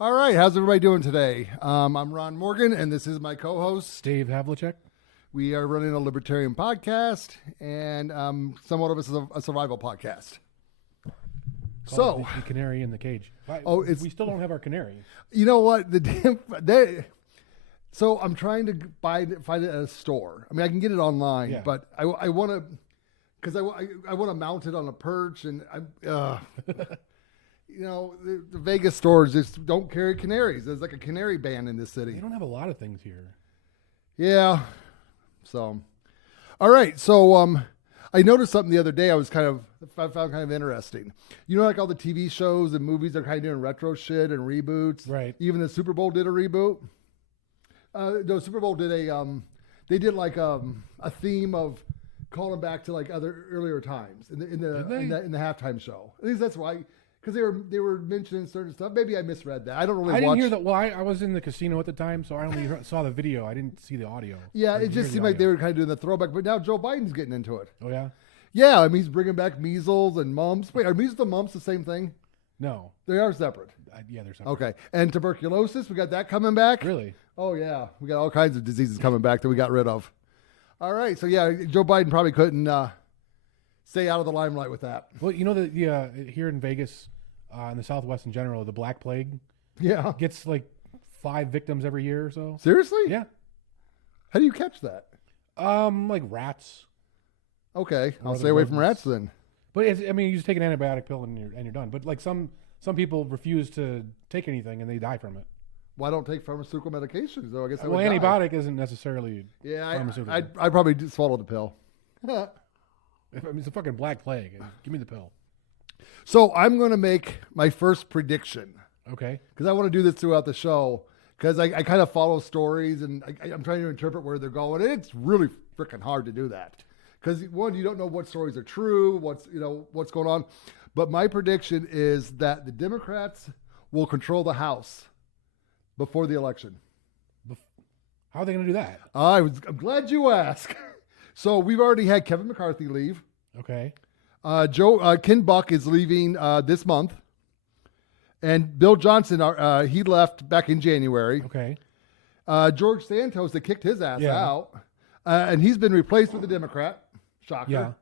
All right, how's everybody doing today? I'm Ron Morgan, and this is my co-host. Dave Havlicek. We are running a libertarian podcast, and somewhat of a survival podcast. So the canary in the cage. We still don't have our canary. You know what? So I'm trying to find it at a store. I mean, I can get it online, but I want to, because I want to mount it on a perch, and you know, the Vegas stores just don't carry canaries. There's like a canary ban in this city. They don't have a lot of things here. Yeah. So, all right. So, I noticed something the other day. I found kind of interesting. You know, like all the TV shows and movies are kind of doing retro shit and reboots. Right. Even the Super Bowl did a reboot. No, Super Bowl did they did like a theme of calling back to like other earlier times in the halftime show. At least that's why. Because they were mentioning certain stuff. Maybe I misread that. I don't really. I didn't hear that. Well, I was in the casino at the time, so I only saw the video. I didn't see the audio. Yeah, it just seemed like they were kind of doing the throwback. But now Joe Biden's getting into it. Oh yeah. Yeah, I mean he's bringing back measles and mumps. Wait, are measles and mumps the same thing? No, they are separate. Yeah, they're separate. Okay, and tuberculosis, we got that coming back. Really? Oh yeah, we got all kinds of diseases coming back that we got rid of. All right, so yeah, Joe Biden probably couldn't stay out of the limelight with that. Well, you know that here in Vegas. In the Southwest in general, the Black Plague gets like 5 victims every year or so. Seriously? Yeah. How do you catch that? Like rats. Okay, I'll stay away from rats then. But you just take an antibiotic pill and you're done. But like some people refuse to take anything and they die from it. Well, I don't take pharmaceutical medications though. I guess antibiotic isn't necessarily pharmaceutical. I'd probably just swallow the pill. It's a fucking Black Plague. Give me the pill. So I'm going to make my first prediction. Okay. Because I want to do this throughout the show. Because I kind of follow stories and I'm trying to interpret where they're going. And it's really freaking hard to do that. Because one, you don't know what stories are true, what's going on. But my prediction is that the Democrats will control the House before the election. How are they going to do that? I'm glad you asked. So we've already had Kevin McCarthy leave. Okay. Ken Buck is leaving this month, and Bill Johnson he left back in January. Okay. George Santos, they kicked his ass out, and he's been replaced with a Democrat. Shocker. Yeah.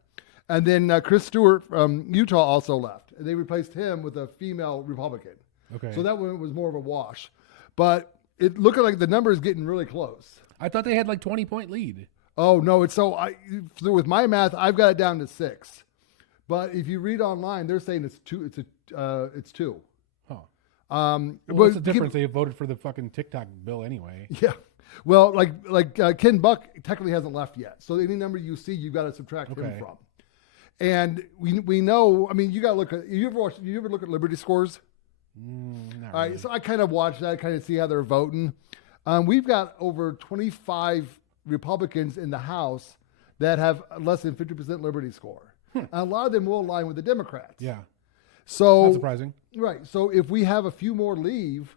And then Chris Stewart from Utah also left, and they replaced him with a female Republican. Okay. So that one was more of a wash, but it looked like the number is getting really close. I thought they had like 20-point lead. Oh no, it's so with my math, I've got it down to 6. But if you read online, they're saying it's 2. It's 2. Huh. What's the difference? They voted for the fucking TikTok bill anyway. Yeah. Well, like Ken Buck technically hasn't left yet, so any number you see, you've got to subtract him from. And we know. I mean, you got to look at. You ever look at Liberty Scores? All right. Really. So I kind of watch that, kind of see how they're voting. We've got over 25 Republicans in the House that have less than 50% Liberty Score. A lot of them will align with the Democrats. Yeah. So not surprising. Right. So if we have a few more leave,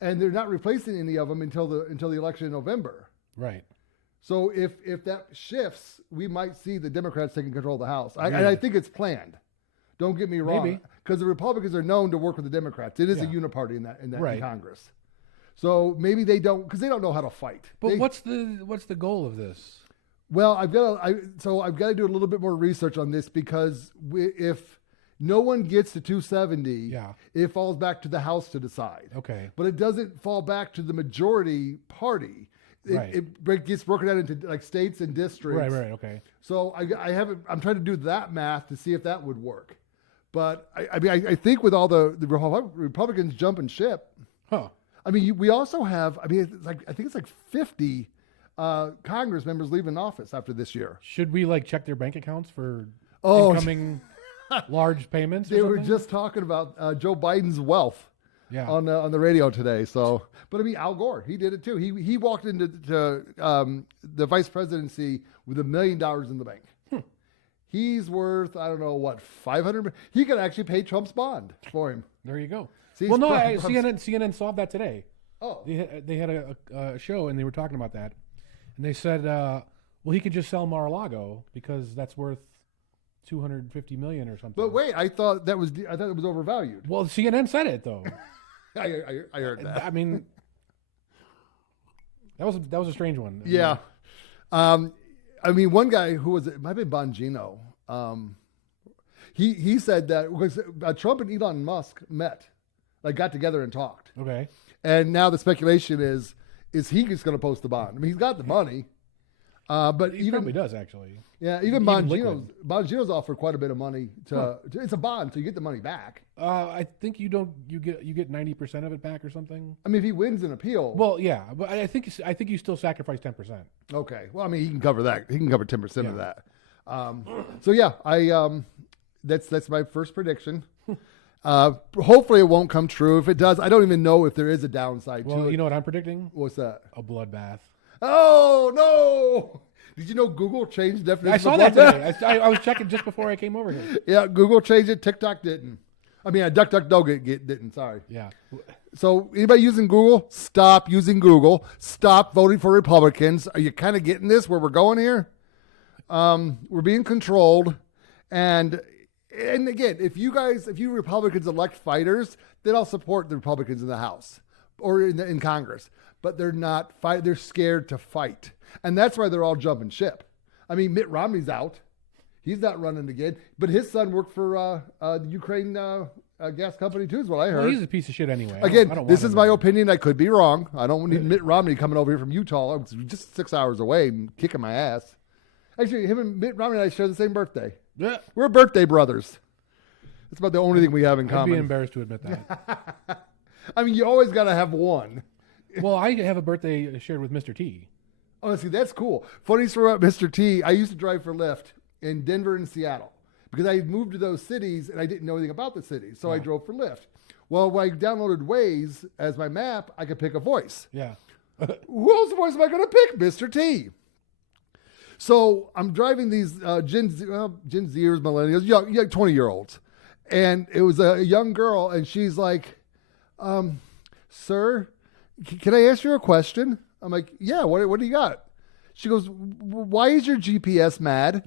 and they're not replacing any of them until the election in November. Right. So if that shifts, we might see the Democrats taking control of the House. And I think it's planned. Don't get me wrong. Because the Republicans are known to work with the Democrats. It is a uniparty in in Congress. So maybe they don't, because they don't know how to fight. But what's the goal of this? Well, I've got to do a little bit more research on this, because if no one gets to 270, it falls back to the House to decide. Okay. But it doesn't fall back to the majority party. It gets broken out into like states and districts. Right. Okay. So I'm trying to do that math to see if that would work. But I think with all the Republicans jumping ship. Huh. I mean, we also have. I think it's like 50. Congress members leaving office after this year. Should we check their bank accounts for incoming large payments? They were just talking about Joe Biden's wealth on the radio today. So, but I mean, Al Gore, he did it too. He walked into the vice presidency with $1 million in the bank. He's worth, I don't know what, 500. He could actually pay Trump's bond for him. There you go. See, well, no, CNN solved that today. Oh, they had a show and they were talking about that. And they said, well, he could just sell Mar-a-Lago because that's worth $250 million or something. But wait, I thought it was overvalued. Well, CNN said it though. I heard that. I mean, that was a strange one. Yeah. I mean, one guy who was, it might have been Bongino. He said that because Trump and Elon Musk met, like got together and talked. Okay. And now the speculation is he just going to post the bond? I mean, he's got the money. But he probably does actually. Yeah, even Bongino's offered quite a bit of money to it's a bond, so you get the money back. I think you get 90% of it back or something. I mean, if he wins an appeal, well, yeah, but I think you still sacrifice 10%. Okay, well, I mean, he can cover that. He can cover 10% of that. So yeah, that's my first prediction. Hopefully, it won't come true. If it does, I don't even know if there is a downside to it. Well, you know what I'm predicting? What's that? A bloodbath. Oh no! Did you know Google changed the definition? I saw that today. I was checking just before I came over here. Yeah, Google changed it. TikTok didn't. I mean, DuckDuckGo didn't. Sorry. Yeah. So anybody using Google, stop using Google. Stop voting for Republicans. Are you kind of getting this where we're going here? We're being controlled, and again, if you Republicans elect fighters, then I'll support the Republicans in the House or in Congress. But they're not fight. They're scared to fight, and that's why they're all jumping ship. I mean, Mitt Romney's out; he's not running again. But his son worked for the Ukraine gas company too, is what I heard. Well, he's a piece of shit anyway. Again, this is my opinion. I could be wrong. I don't need Mitt Romney coming over here from Utah. It's just 6 hours away and kicking my ass. Actually, him and Mitt Romney and I share the same birthday. Yeah, we're birthday brothers. That's about the only thing we have in common. I'd be embarrassed to admit that. I mean, you always got to have one. Well, I have a birthday shared with Mr. T. Oh, see, that's cool. Funny story about Mr. T. I used to drive for Lyft in Denver and Seattle because I moved to those cities and I didn't know anything about the cities. So I drove for Lyft. Well, when I downloaded Waze as my map, I could pick a voice. Yeah. Who else's voice am I going to pick? Mr. T. So I'm driving these Gen Zers, millennials, young 20-year-olds. And it was a young girl, and she's like, sir, can I ask you a question? I'm like, yeah, what do you got? She goes, why is your GPS mad?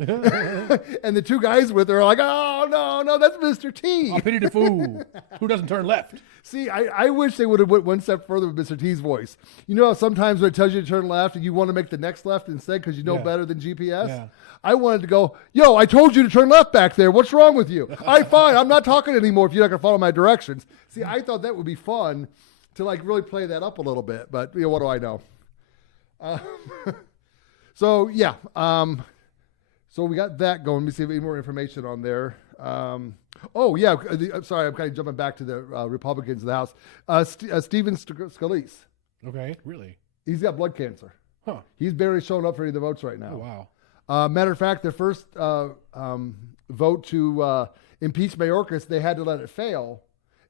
And the two guys with her are like, oh, no, that's Mr. T. I pity the fool who doesn't turn left. See, I wish they would have went one step further with Mr. T's voice. You know how sometimes when it tells you to turn left and you want to make the next left instead because you know better than GPS? Yeah. I wanted to go, yo, I told you to turn left back there. What's wrong with you? All right, fine. I'm not talking anymore if you're not going to follow my directions. See, I thought that would be fun to like really play that up a little bit. But, you know, what do I know? So, yeah. So we got that going. Let me see if any more information on there. Oh, yeah. I'm sorry. I'm kind of jumping back to the Republicans in the House. Stephen Scalise. Okay, really? He's got blood cancer. Huh. He's barely showing up for any of the votes right now. Oh, wow. Matter of fact, the first vote to impeach Mayorkas, they had to let it fail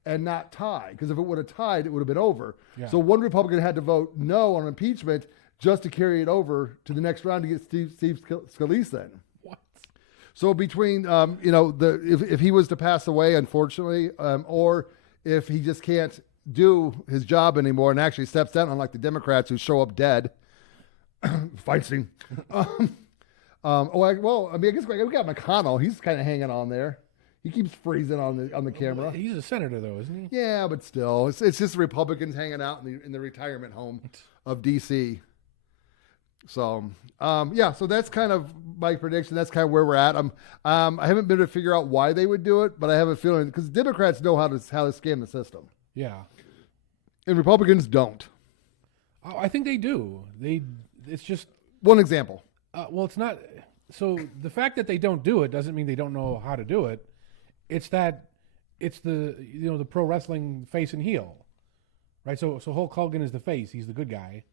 and not tie. Because if it would have tied, it would have been over. Yeah. So one Republican had to vote no on impeachment just to carry it over to the next round to get Steve Scalise then. What? So between, if he was to pass away, unfortunately, or if he just can't do his job anymore and actually steps down, unlike the Democrats who show up dead, Feinstein. I guess we got McConnell. He's kind of hanging on there. He keeps freezing on the camera. He's a senator, though, isn't he? Yeah, but still, it's just Republicans hanging out in the retirement home of D.C. So, so that's kind of my prediction. That's kind of where we're at. I haven't been able to figure out why they would do it, but I have a feeling because Democrats know how to scam the system. Yeah, and Republicans don't. Oh, I think they do. It's just one example. Well, it's not. So the fact that they don't do it doesn't mean they don't know how to do it. It's the pro wrestling face and heel, right? So Hulk Hogan is the face; he's the good guy,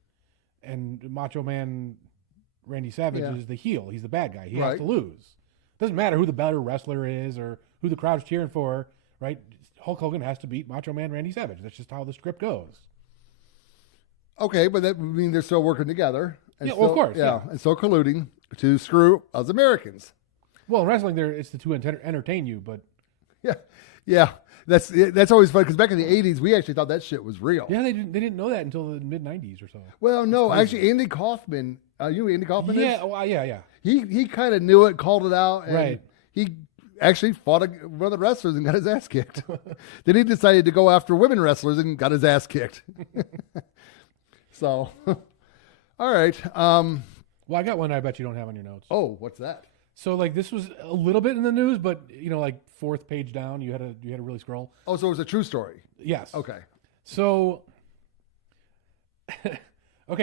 and Macho Man Randy Savage is the heel. He's the bad guy. He has to lose. Doesn't matter who the better wrestler is or who the crowd's cheering for, right? Hulk Hogan has to beat Macho Man Randy Savage. That's just how the script goes. Okay, but that would mean they're still working together. And of course. Yeah, and still colluding to screw us Americans. Well, in wrestling, it's to entertain you, but yeah, that's always fun because back in the '80s, we actually thought that shit was real. Yeah, they didn't know that until the mid '90s or so. Well, no, actually, Andy Kaufman. You know who Andy Kaufman is? Yeah, yeah. He kind of knew it, called it out, and right. He actually fought one of the wrestlers and got his ass kicked. Then he decided to go after women wrestlers and got his ass kicked. So, all right. Well, I got one I bet you don't have on your notes. Oh, what's that? So like this was a little bit in the news, but like fourth page down, you had to really scroll. Oh, so it was a true story. Yes. Okay. So,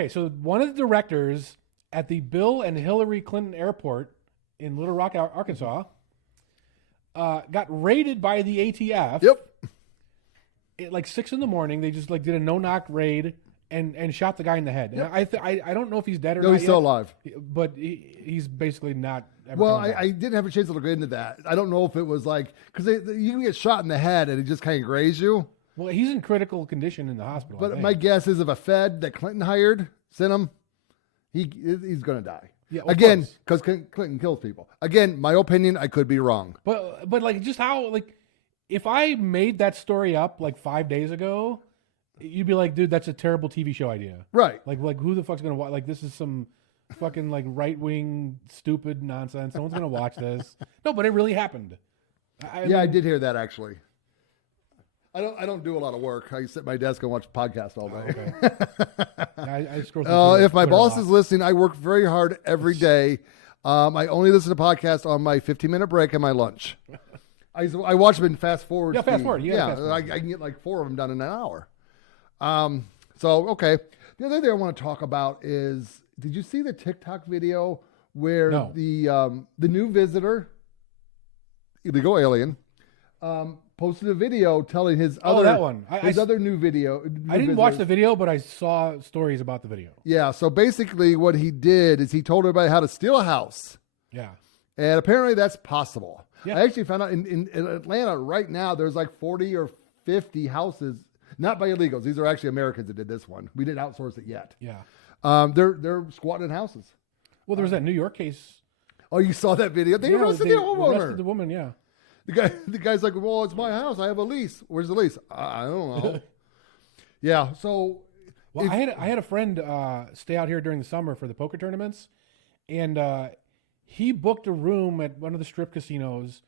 so one of the directors at the Bill and Hillary Clinton Airport in Little Rock, Arkansas, got raided by the ATF. Yep. At like 6 a.m, they just like did a no-knock raid and shot the guy in the head. Yep. And I don't know if he's dead or not. No, he's still alive. But he's basically not. Well, I didn't have a chance to look into that. I don't know if it was like because you can get shot in the head and it just kind of grazes you. Well, he's in critical condition in the hospital. But my guess is if a Fed that Clinton hired sent him, he's going to die. Yeah, again, because Clinton kills people. Again, my opinion, I could be wrong. But like just how like if I made that story up like 5 days ago, you'd be like, dude, that's a terrible TV show idea. Right. Like who the fuck's gonna watch? Like this is some fucking like right wing stupid nonsense. No one's gonna watch this. No, but it really happened. I did hear that actually. I don't do a lot of work. I sit at my desk and watch podcasts all day. Okay. I scroll through if my boss is listening, I work very hard every day. I only listen to podcasts on my 15-minute break and my lunch. I watch them in fast forward. Yeah, fast forward. Yeah, fast forward. I can get like 4 of them done in an hour. So okay. The other thing I want to talk about is, did you see the TikTok video where the new visitor, illegal alien, posted a video telling his other new video. I didn't watch the video, but I saw stories about the video. Yeah. So basically, what he did is he told everybody how to steal a house. Yeah. And apparently, that's possible. Yeah. I actually found out in Atlanta right now, there's like 40 or 50 houses, not by illegals. These are actually Americans that did this one. We didn't outsource it yet. Yeah. They're squatting in houses. Well, there was that New York case. Oh, you saw that video? They arrested the homeowner. Arrested the woman. Yeah. The guy's like, well, it's my house. I have a lease. Where's the lease? I don't know. Yeah. So, I had a friend stay out here during the summer for the poker tournaments, and he booked a room at one of the strip casinos,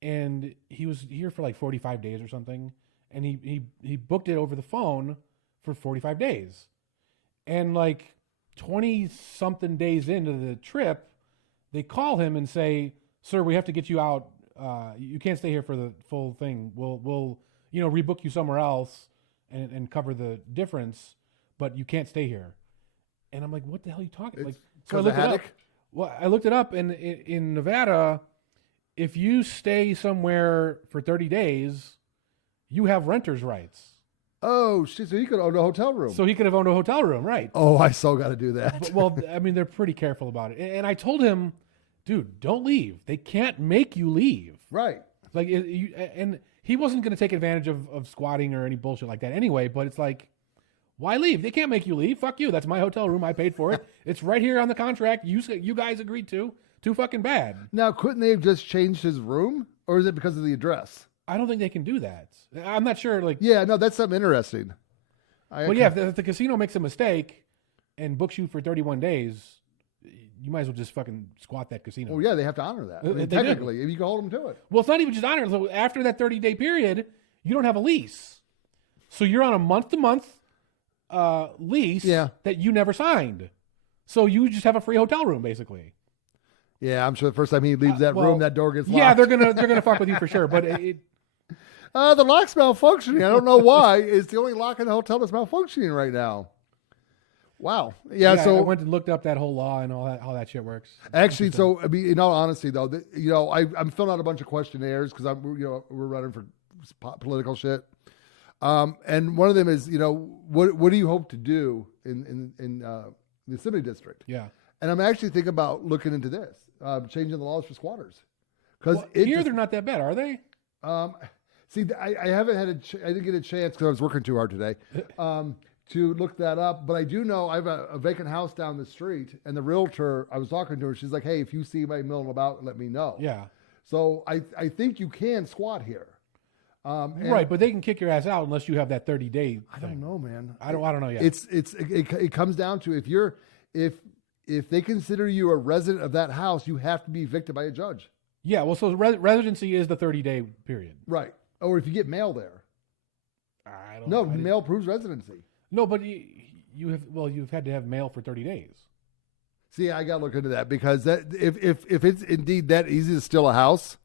and he was here for like 45 days or something, and he booked it over the phone for 45 days, and like 20 something days into the trip, they call him and say, "Sir, we have to get you out. You can't stay here for the full thing. We'll rebook you somewhere else and cover the difference, but you can't stay here." And I'm like, what the hell are you talking? Like, so I looked it up. Well, I looked it up, and in Nevada, if you stay somewhere for 30 days, you have renter's rights. Oh shit! So he could own a hotel room. So he could have owned a hotel room, right? Oh, I still got to do that. Well, I mean, they're pretty careful about it. And I told him, dude, don't leave. They can't make you leave. Right. Like, and he wasn't going to take advantage of squatting or any bullshit like that anyway, but it's like, why leave? They can't make you leave. Fuck you. That's my hotel room. I paid for it. It's right here on the contract. You guys agreed to. Too fucking bad. Now, couldn't they have just changed his room? Or is it because of the address? I don't think they can do that. I'm not sure. Like, yeah, no, that's something interesting. If the casino makes a mistake and books you for 31 days, you might as well just fucking squat that casino. Well, yeah, they have to honor that. I mean, technically, if you can hold them to it. Well, it's not even just honor. So after that 30-day period, you don't have a lease. So you're on a month-to-month lease that you never signed. So you just have a free hotel room, basically. Yeah, I'm sure the first time he leaves that room, that door gets locked. Yeah, they're gonna fuck with you for sure. But the lock's malfunctioning. I don't know why. It's the only lock in the hotel that's malfunctioning right now. Wow. Yeah. So I went and looked up that whole law and all that, how that shit works. Actually, so I mean, in all honesty, though, I'm filling out a bunch of questionnaires because we're running for political shit. And one of them is, what do you hope to do in the Assembly District? Yeah. And I'm actually thinking about looking into this, changing the laws for squatters. Because here they're not that bad, are they? See, I haven't had I didn't get a chance because I was working too hard today to look that up. But I do know I have a vacant house down the street, and the realtor, I was talking to her, she's like, "Hey, if you see anybody milling about, let me know." Yeah. So I think you can squat here. Right, but they can kick your ass out unless you have that 30-day. I don't know, man. I don't know yet. It comes down to if they consider you a resident of that house, you have to be evicted by a judge. Yeah, well, so residency is the 30-day period. Right. Or if you get mail there. I don't No, know. mail proves residency. No, but you've had to have mail for 30 days. See, I got to look into that because that if it's indeed that easy to steal a house,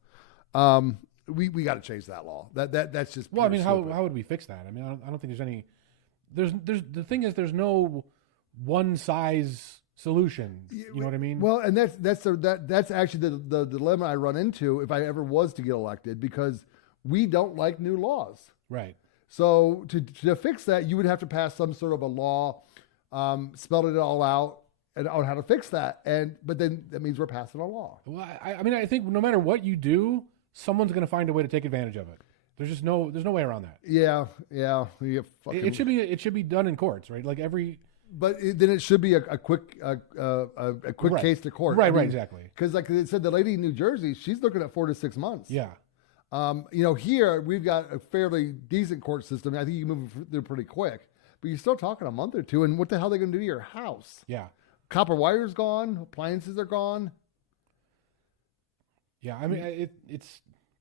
we got to change that law. That's just Well, I mean, stupid. how would we fix that? I mean, I don't think there's any. There's the thing is there's no one size solution. You know what I mean? Well, and that's actually the dilemma I run into if I ever was to get elected, because we don't like new laws. Right. So to fix that, you would have to pass some sort of a law, spell it all out, and on how to fix that. But then that means we're passing a law. Well, I mean, I think no matter what you do, someone's going to find a way to take advantage of it. There's no way around that. Yeah. It should be done in courts, right? Like But then it should be a quick Right. case to court. Right, right, exactly. Because like it said, the lady in New Jersey, she's looking at 4 to 6 months. Yeah. Here we've got a fairly decent court system. I think you can move through pretty quick, but you're still talking a month or two. And what the hell are they going to do to your house? Yeah. Copper wire's gone. Appliances are gone. Yeah. I mean,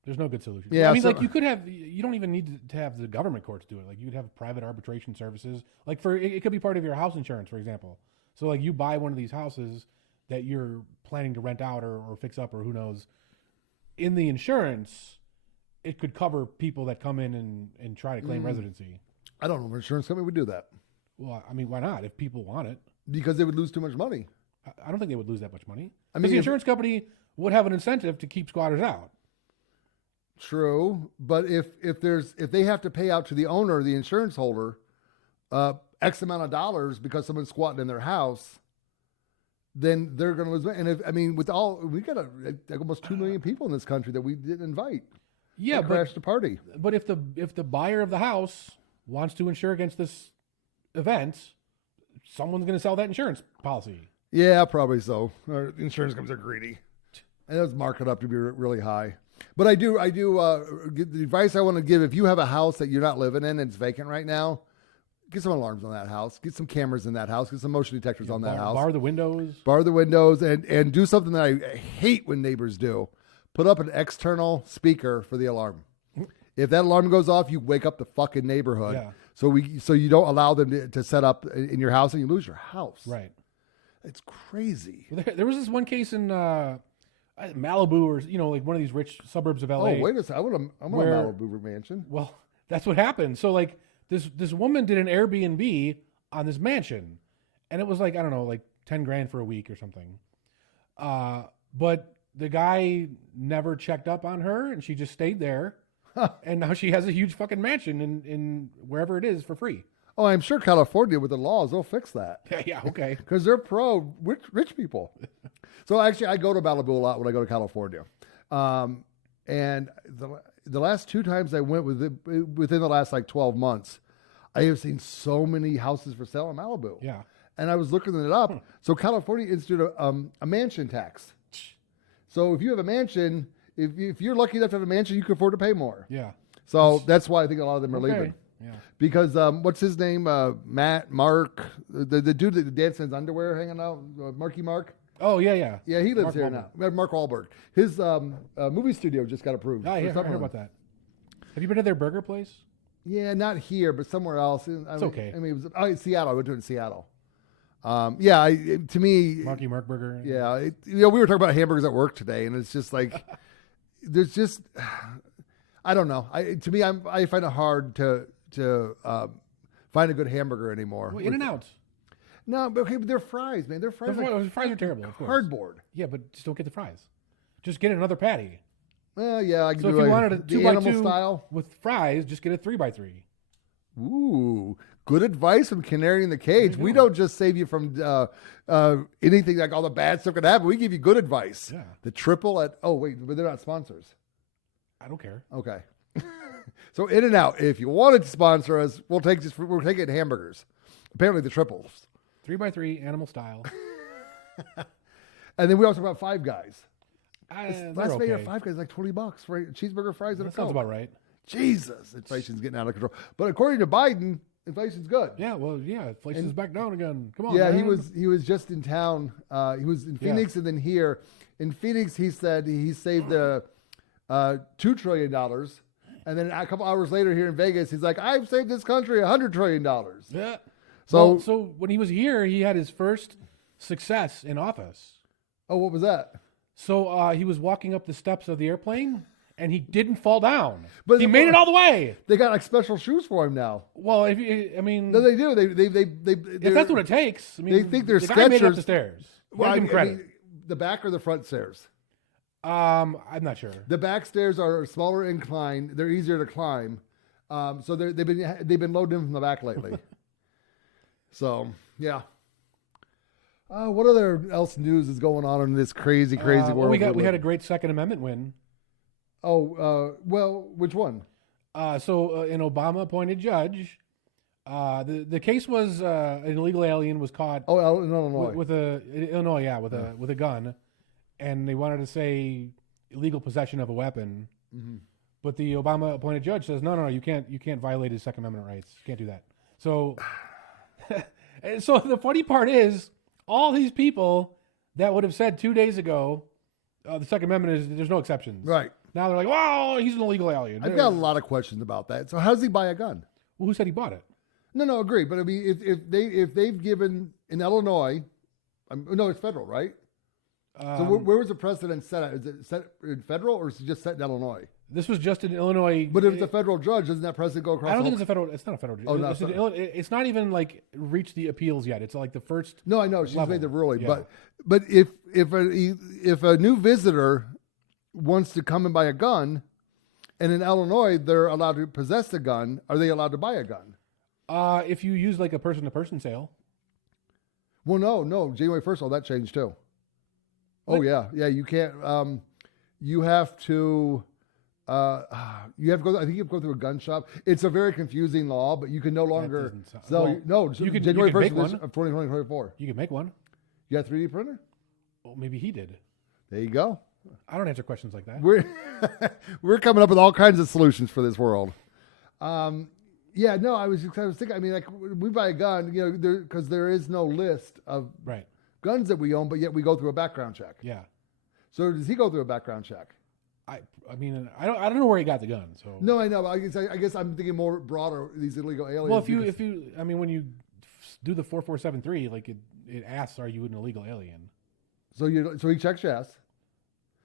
there's no good solution. Yeah, I mean, so- like you don't even need to have the government courts do it. Like you could have private arbitration services. Like it could be part of your house insurance, for example. So like you buy one of these houses that you're planning to rent out or fix up or who knows. In the insurance, it could cover people that come in and try to claim residency. I don't know if an insurance company would do that Well, I mean, why not? If people want it, because they would lose too much money. I don't think they would lose that much money. I Because mean, the if- insurance company would have an incentive to keep squatters out. True, but if they have to pay out to the owner, the insurance holder, X amount of dollars because someone's squatting in their house, then they're going to lose. And we got almost 2 million people in this country that we didn't invite. Yeah, They crashed the party. But if the buyer of the house wants to insure against this event, someone's going to sell that insurance policy. Yeah, probably so. Our insurance companies are greedy, and those mark it up to be really high. But I do. The advice I want to give: if you have a house that you're not living in and it's vacant right now, get some alarms on that house. Get some cameras in that house. Get some motion detectors on that house. Bar the windows. Bar the windows, and do something that I hate when neighbors do. Put up an external speaker for the alarm. If that alarm goes off, you wake up the fucking neighborhood. Yeah. So you don't allow them to set up in your house and you lose your house. Right. It's crazy. Well, there was this one case in Malibu, or like one of these rich suburbs of LA. Oh, wait a second. I want a Malibu mansion. Well, that's what happened. So like this woman did an Airbnb on this mansion, and it was like, I don't know, like $10,000 for a week or something. But the guy never checked up on her, and she just stayed there. And now she has a huge fucking mansion in wherever it is for free. Oh, I'm sure California with the laws, they'll fix that. Yeah, okay. Because they're pro rich people. So actually, I go to Malibu a lot when I go to California. And the last 2 times I went within the last like 12 months, I have seen so many houses for sale in Malibu. Yeah. And I was looking it up. So California instituted a mansion tax. So if you have a mansion, if you're lucky enough to have a mansion, you can afford to pay more. Yeah. So that's why I think a lot of them are leaving. Yeah. Because what's his name? Mark, the dude that dances in his underwear hanging out, Marky Mark. Oh, yeah. Yeah, he lives Mark here Wahlberg. now. Mark Wahlberg. His movie studio just got approved. Oh, yeah, for I heard about that. Have you been to their burger place? Yeah, not here, but somewhere else. It's okay. I mean, it was Seattle. I went to it in Seattle. To me, Marky Mark Burger. yeah, we were talking about hamburgers at work today, and it's just like there's just I don't know. To me, I find it hard to find a good hamburger anymore. Well, In-N-Out. No, but okay, but they're fries, man. They're fries. The fries are terrible. Of course. Cardboard. Yeah, but just don't get the fries. Just get another patty. Well, yeah, I can So do if you wanted a the 2x2 animal style with fries, just get a 3x3. Ooh, good advice from Canary in the Cage. We don't just save you from anything like all the bad stuff can happen. We give you good advice. Yeah. The triple at but they're not sponsors. I don't care. Okay. So In-N-Out, if you wanted to sponsor us, we'll take it in hamburgers. Apparently the triples. 3x3 animal style. And then we also about Five Guys. They're Last Vegas okay. Five Guys like $20 for cheeseburger, fries, and a That sounds Coke. about right. Jesus, inflation's getting out of control. But according to Biden, Inflation's good. Yeah, well, yeah, inflation's back down again. Come on, Yeah, man. he was just in town. He was in Phoenix and then here. In Phoenix, he said he saved $2 trillion. And then a couple hours later here in Vegas, he's like, I've saved this country $100 trillion. Yeah. So, so when he was here, he had his first success in office. oh, what was that? So he was walking up the steps of the airplane, and he didn't fall down. But he made it all the way. They got like special shoes for him now. Well, I mean, No, they do. if that's what it takes, I mean, they think they're the guy made it up Skechers. the stairs. Well, Give him credit. mean, the back or the front stairs? I'm not sure. The back stairs are smaller incline. They're easier to climb. So they've been loading them from the back lately. So yeah. What other else news is going on in this crazy world? Well, we had a great Second Amendment win. Oh, well, which one? So an Obama-appointed judge. The case was an illegal alien was caught. Oh, in Illinois. with a gun, and they wanted to say illegal possession of a weapon. Mm-hmm. But the Obama-appointed judge says, no, you can't violate his Second Amendment rights. You can't do that. So, so the funny part is, all these people that would have said 2 days ago, the Second Amendment is there's no exceptions. Right. Now they're like, "Whoa, he's an illegal alien." I've got a lot of questions about that. So how does he buy a gun? Well, who said he bought it? No, agree. But I mean, if they've given in Illinois, no, it's federal, right? So where was the precedent set at? Is it set in federal or is it just set in Illinois? This was just in Illinois. But if it's a federal judge, doesn't that precedent go across? I don't think it's a federal. It's not a federal. Oh, no, it's not even like reached the appeals yet. It's like the first. No, I know she's level. made the ruling, Yeah. but if a new visitor wants to come and buy a gun, and in Illinois they're allowed to possess the gun, are they allowed to buy a gun? If you use like a person-to-person sale. Well, no. January 1st, all that changed too. What? Oh yeah. You can't. You have to. You have to go. I think you have to go through a gun shop. It's a very confusing law, but you can no longer sell. you can January make 1st one. of 2024. You can make one. You got a 3D printer? Well, maybe he did. There you go. I don't answer questions like that. We're coming up with all kinds of solutions for this world. Yeah, no, I was thinking. I mean, like we buy a gun, because there is no list of Right. guns that we own, but yet we go through a background check. Yeah. So does he go through a background check? I mean, I don't know where he got the gun. So No, I know. I guess I'm thinking more broader. These illegal aliens. well, when you do the 4473, like it asks, are you an illegal alien? so he checks yes.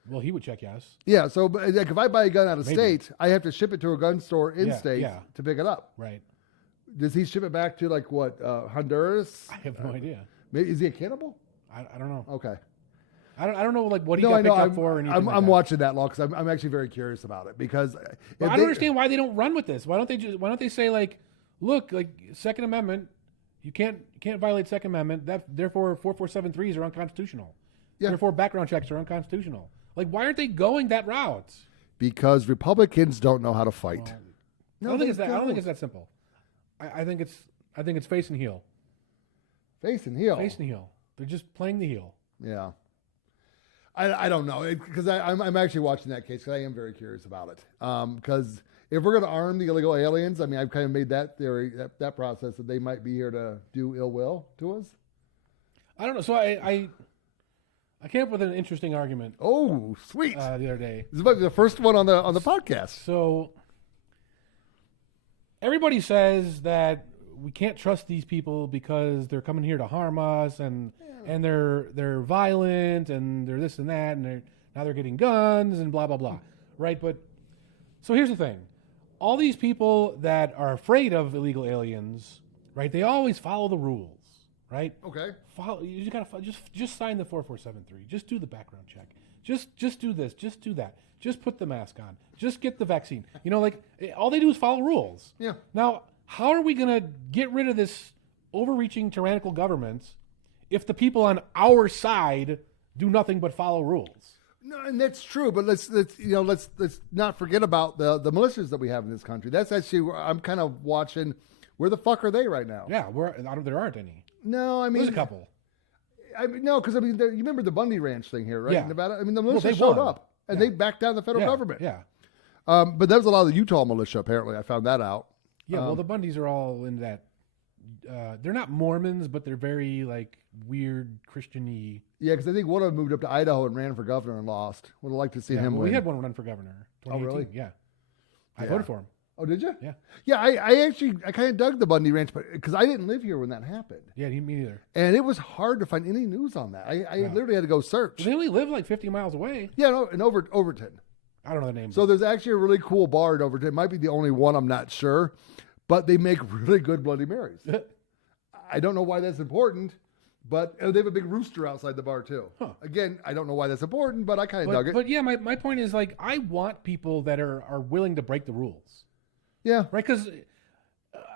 Well, he would check yes. Yeah. So, but like, if I buy a gun out of Maybe. state, I have to ship it to a gun store in state yeah. to pick it up. Right. Does he ship it back to like what Honduras? I have no idea. Maybe is he a cannibal? I don't know. Okay. I don't know like what he No, got I know. picked up for. Or anything I'm like watching that law because I'm actually very curious about it because I don't understand why they don't run with this. Why don't they say like, look, like Second Amendment, you can't violate Second Amendment. Therefore 4473s are unconstitutional. Yeah. Therefore background checks are unconstitutional. Like why aren't they going that route? Because Republicans don't know how to fight. I don't think it's that simple. I think it's face and heel. Face and heel. Face and heel. They're just playing the heel. Yeah. I don't know because I'm actually watching that case because I am very curious about it. Because if we're going to arm the illegal aliens, I mean, I've kind of made that theory, that process that they might be here to do ill will to us. I don't know. So I came up with an interesting argument. Oh, sweet! The other day. This might be the first one on the podcast. So everybody says that we can't trust these people because they're coming here to harm us and they're violent and they're this and that and now they're getting guns and blah blah blah, right? But so here's the thing: all these people that are afraid of illegal aliens, right? They always follow the rules, right? Okay. You just gotta just sign the 4473. Just do the background check. Just do this. Just do that. Just put the mask on. Just get the vaccine. All they do is follow rules. Yeah. Now, how are we gonna get rid of this overreaching tyrannical government if the people on our side do nothing but follow rules? No, and that's true. But let's not forget about the militias that we have in this country. That's actually where I'm kind of watching. Where the fuck are they right now? Yeah, there aren't any. No, I mean There's a couple. No, because you remember the Bundy Ranch thing here, right? Yeah. In Nevada. I mean, the Well, militia they showed won. up and Yeah. they backed down the federal government. Yeah. But that was a lot of the Utah militia. Apparently, I found that out. Yeah. Well, the Bundys are all into that they're not Mormons, but they're very like weird Christian-y. Yeah, because I think one of them moved up to Idaho and ran for governor and lost. Would have liked to see him well, win. we had one run for governor. 2018. Oh, really? Yeah. I Yeah. voted for him. Oh, did you? Yeah. Yeah, I kind of dug the Bundy Ranch, but because I didn't live here when that happened. Yeah, me neither. And it was hard to find any news on that. I literally had to go search. They only live like 50 miles away. Yeah, no, in Overton. I don't know the name. So there's actually a really cool bar in Overton. It might be the only one, I'm not sure. But they make really good Bloody Marys. I don't know why that's important, but they have a big rooster outside the bar too. Huh. Again, I don't know why that's important, but I kind of dug it. But yeah, my point is like I want people that are willing to break the rules. Yeah. Right? Because,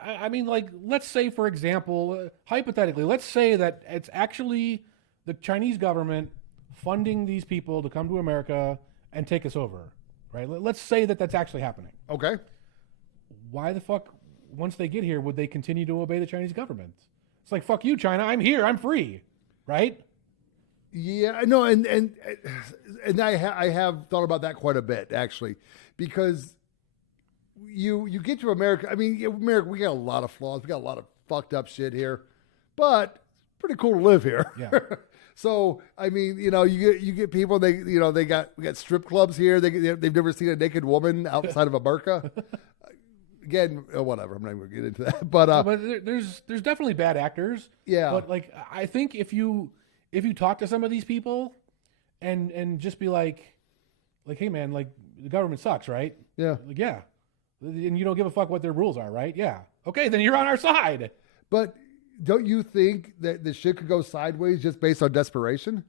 I mean, like, let's say, for example, hypothetically, let's say that it's actually the Chinese government funding these people to come to America and take us over. Right? Let's say that that's actually happening. Okay. Why the fuck, once they get here, would they continue to obey the Chinese government? It's like, fuck you, China. I'm here. I'm free. Right? Yeah, no, and I have thought about that quite a bit, actually, because you get to America. I mean, America, we got a lot of flaws. We got a lot of fucked up shit here, but it's pretty cool to live here. Yeah. So, I mean, you get people. We got strip clubs here. They've never seen a naked woman outside of a burqa. Again, whatever. I'm not going to get into that. But there's definitely bad actors. Yeah. But like, I think if you talk to some of these people, and just be like, hey man, like the government sucks, right? Yeah. Like yeah. And you don't give a fuck what their rules are, right? Yeah. Okay, then you're on our side. But don't you think that the shit could go sideways just based on desperation?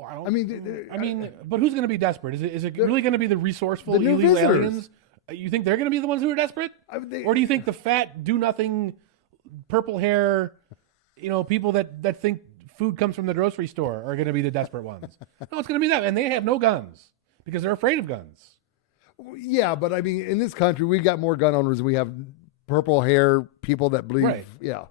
Well, I mean, but who's going to be desperate? Is it really going to be the resourceful the new illegal visitors. aliens? You think they're going to be the ones who are desperate? Or do you think the fat, do-nothing, purple hair, people that think food comes from the grocery store are going to be the desperate ones? No, it's going to be them. And they have no guns because they're afraid of guns. Yeah, but I mean, in this country, we got more gun owners than we have purple hair people that believe. Right. Yeah.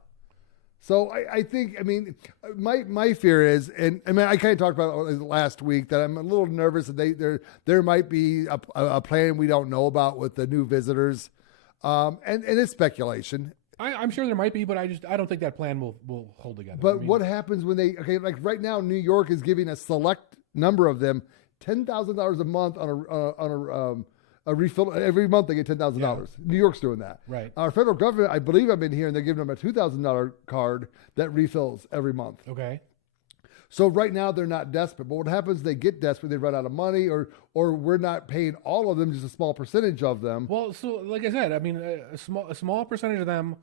So I think, I mean, my fear is, and I mean, I kind of talked about it last week that I'm a little nervous that there might be a plan we don't know about with the new visitors, and it's speculation. I'm sure there might be, but I don't think that plan will hold together. But what happens when like right now, New York is giving a select number of them $10,000 a month on a refill every month. They get $10,000. Yeah. New York's doing that. Right. Our federal government, I believe, I've been here, and they're giving them a $2,000 card that refills every month. Okay. So right now they're not desperate. But what happens? They get desperate. They run out of money, or we're not paying all of them, just a small percentage of them. Well, so like I said, I mean, a small percentage of them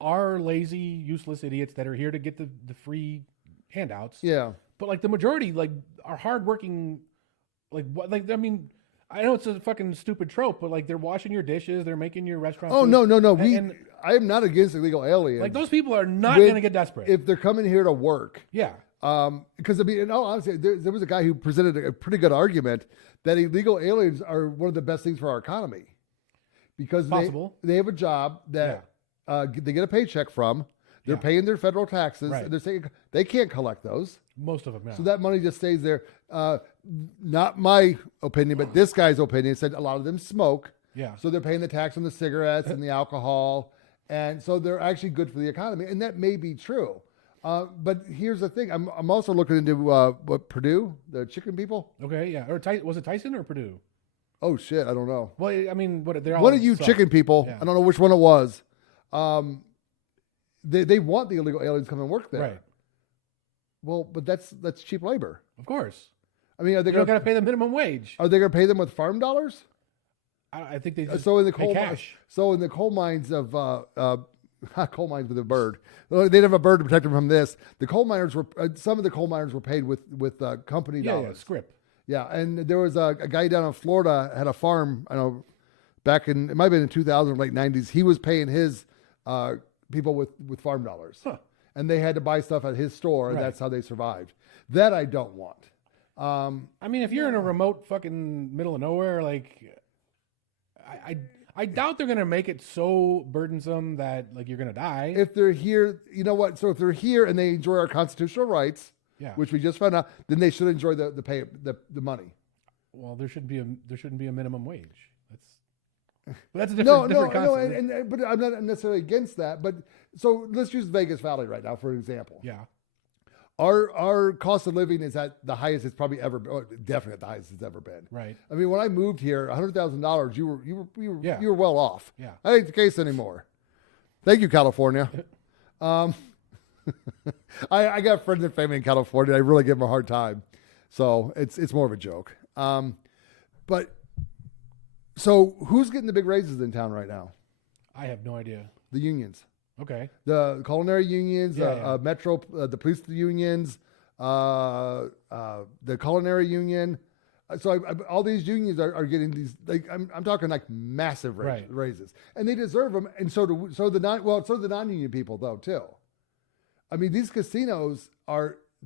are lazy, useless idiots that are here to get the free handouts. Yeah. But like the majority, like are hardworking. Like what? Like I mean, I know it's a fucking stupid trope, but like they're washing your dishes, they're making your restaurant. Oh food. no. And I am not against illegal aliens. like those people are not going to get desperate if they're coming here to work. Yeah. Because I mean, in all honesty, there was a guy who presented a pretty good argument that illegal aliens are one of the best things for our economy because they have a job that they get a paycheck from. They're paying their federal taxes. Right. They're saying they can't collect those. Most of them, yeah. So that money just stays there. Not my opinion, but this guy's opinion said a lot of them smoke. Yeah. So they're paying the tax on the cigarettes and the alcohol. And so they're actually good for the economy. And that may be true. But here's the thing. I'm also looking into what Purdue, the chicken people. Okay, yeah. Or was it Tyson or Purdue? Oh, shit. I don't know. Well, I mean, they're all One of you suck. chicken people, Yeah. I don't know which one it was. They want the illegal aliens to come and work there. Right. Well, but that's cheap labor. Of course. I mean, are they You don't going got to pay the minimum wage. Are they going to pay them with farm dollars? I think they just So in the pay coal, cash. so in the coal mines of not coal mines with a bird. They'd have a bird to protect them from this. The coal miners were some of the coal miners were paid with company Yeah, dollars. script. Yeah, and there was a guy down in Florida had a farm. I know back in it might have been in 2000 late 90s. He was paying his people with farm dollars, and they had to buy stuff at his store, and that's how they survived. That I don't want. I mean, if you're in a remote fucking middle of nowhere, like, I doubt they're gonna make it so burdensome that like you're gonna die. If they're here, you know what? So if they're here and they enjoy our constitutional rights, which we just found out, then they should enjoy the pay the money. Well, there shouldn't be a minimum wage. But that's a No, different no, concept. but I'm not necessarily against that. But so let's use Vegas Valley right now for an example. Yeah. Our cost of living is at the highest it's probably ever been. Definitely at the highest it's ever been. Right. I mean, when I moved here, $100,000, you were well off. Yeah. That ain't the case anymore. Thank you, California. I got friends and family in California. I really give them a hard time, so it's more of a joke. But so who's getting the big raises in town right now? I have no idea. The unions. Okay. The culinary unions, Yeah. Metro, the police unions, the culinary union. So all these unions are getting these. Like I'm talking like massive raises, and they deserve them. And so the non-union people though too. I mean, these casinos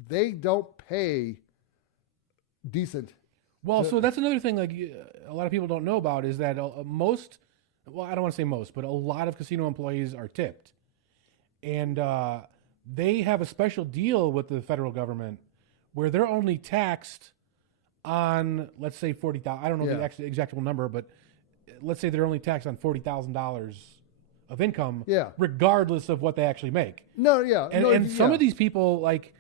they don't pay decent. Well, so that's another thing. Like a lot of people don't know about is that most. Well, I don't want to say most, but a lot of casino employees are tipped. And they have a special deal with the federal government where they're only taxed on, let's say, $40,000. I don't know the exact number, but let's say they're only taxed on $40,000 of income, regardless of what they actually make. And some of these people, like,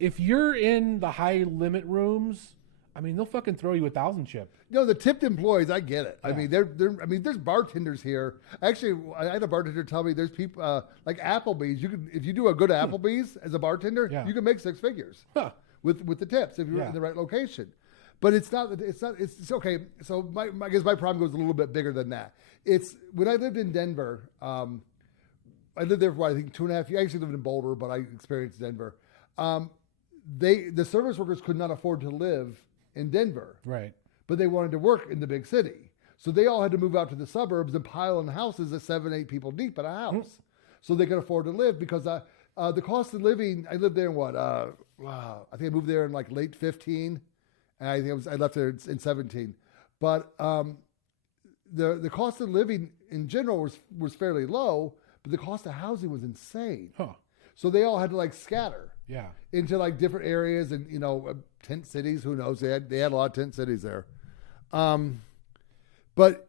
if you're in the high limit rooms, I mean, they'll fucking throw you 1,000 chip. No, the tipped employees, I get it. Yeah. I mean, there's bartenders here. Actually, I had a bartender tell me there's people like Applebee's. If you do a good Applebee's as a bartender, you can make 6 figures with the tips if you're in the right location. But it's okay. So I guess my problem goes a little bit bigger than that. It's when I lived in Denver. I lived there for I think 2.5 years. I actually lived in Boulder, but I experienced Denver. The service workers could not afford to live in Denver. Right. But they wanted to work in the big city. So they all had to move out to the suburbs and pile in houses at 7-8 people deep in a house. So they could afford to live because the cost of living, I lived there in I think I moved there in like late 15. And I think I left there in 17. But the cost of living in general was fairly low, but the cost of housing was insane. So they all had to like scatter. Into like different areas and tent cities. Who knows? They had a lot of tent cities there. But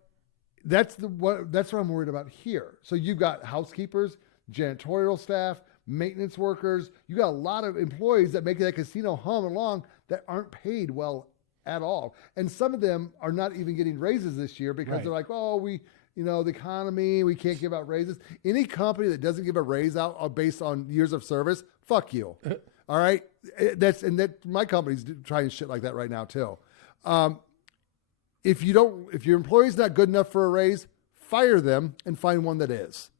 that's what I'm worried about here. So you've got housekeepers, janitorial staff, maintenance workers. You got a lot of employees that make that casino hum along that aren't paid well at all. And some of them are not even getting raises this year because they're like, oh, the economy, we can't give out raises. Any company that doesn't give a raise out based on years of service, fuck you. All right? My company's trying shit like that right now too. If your employee's not good enough for a raise, fire them and find one that is.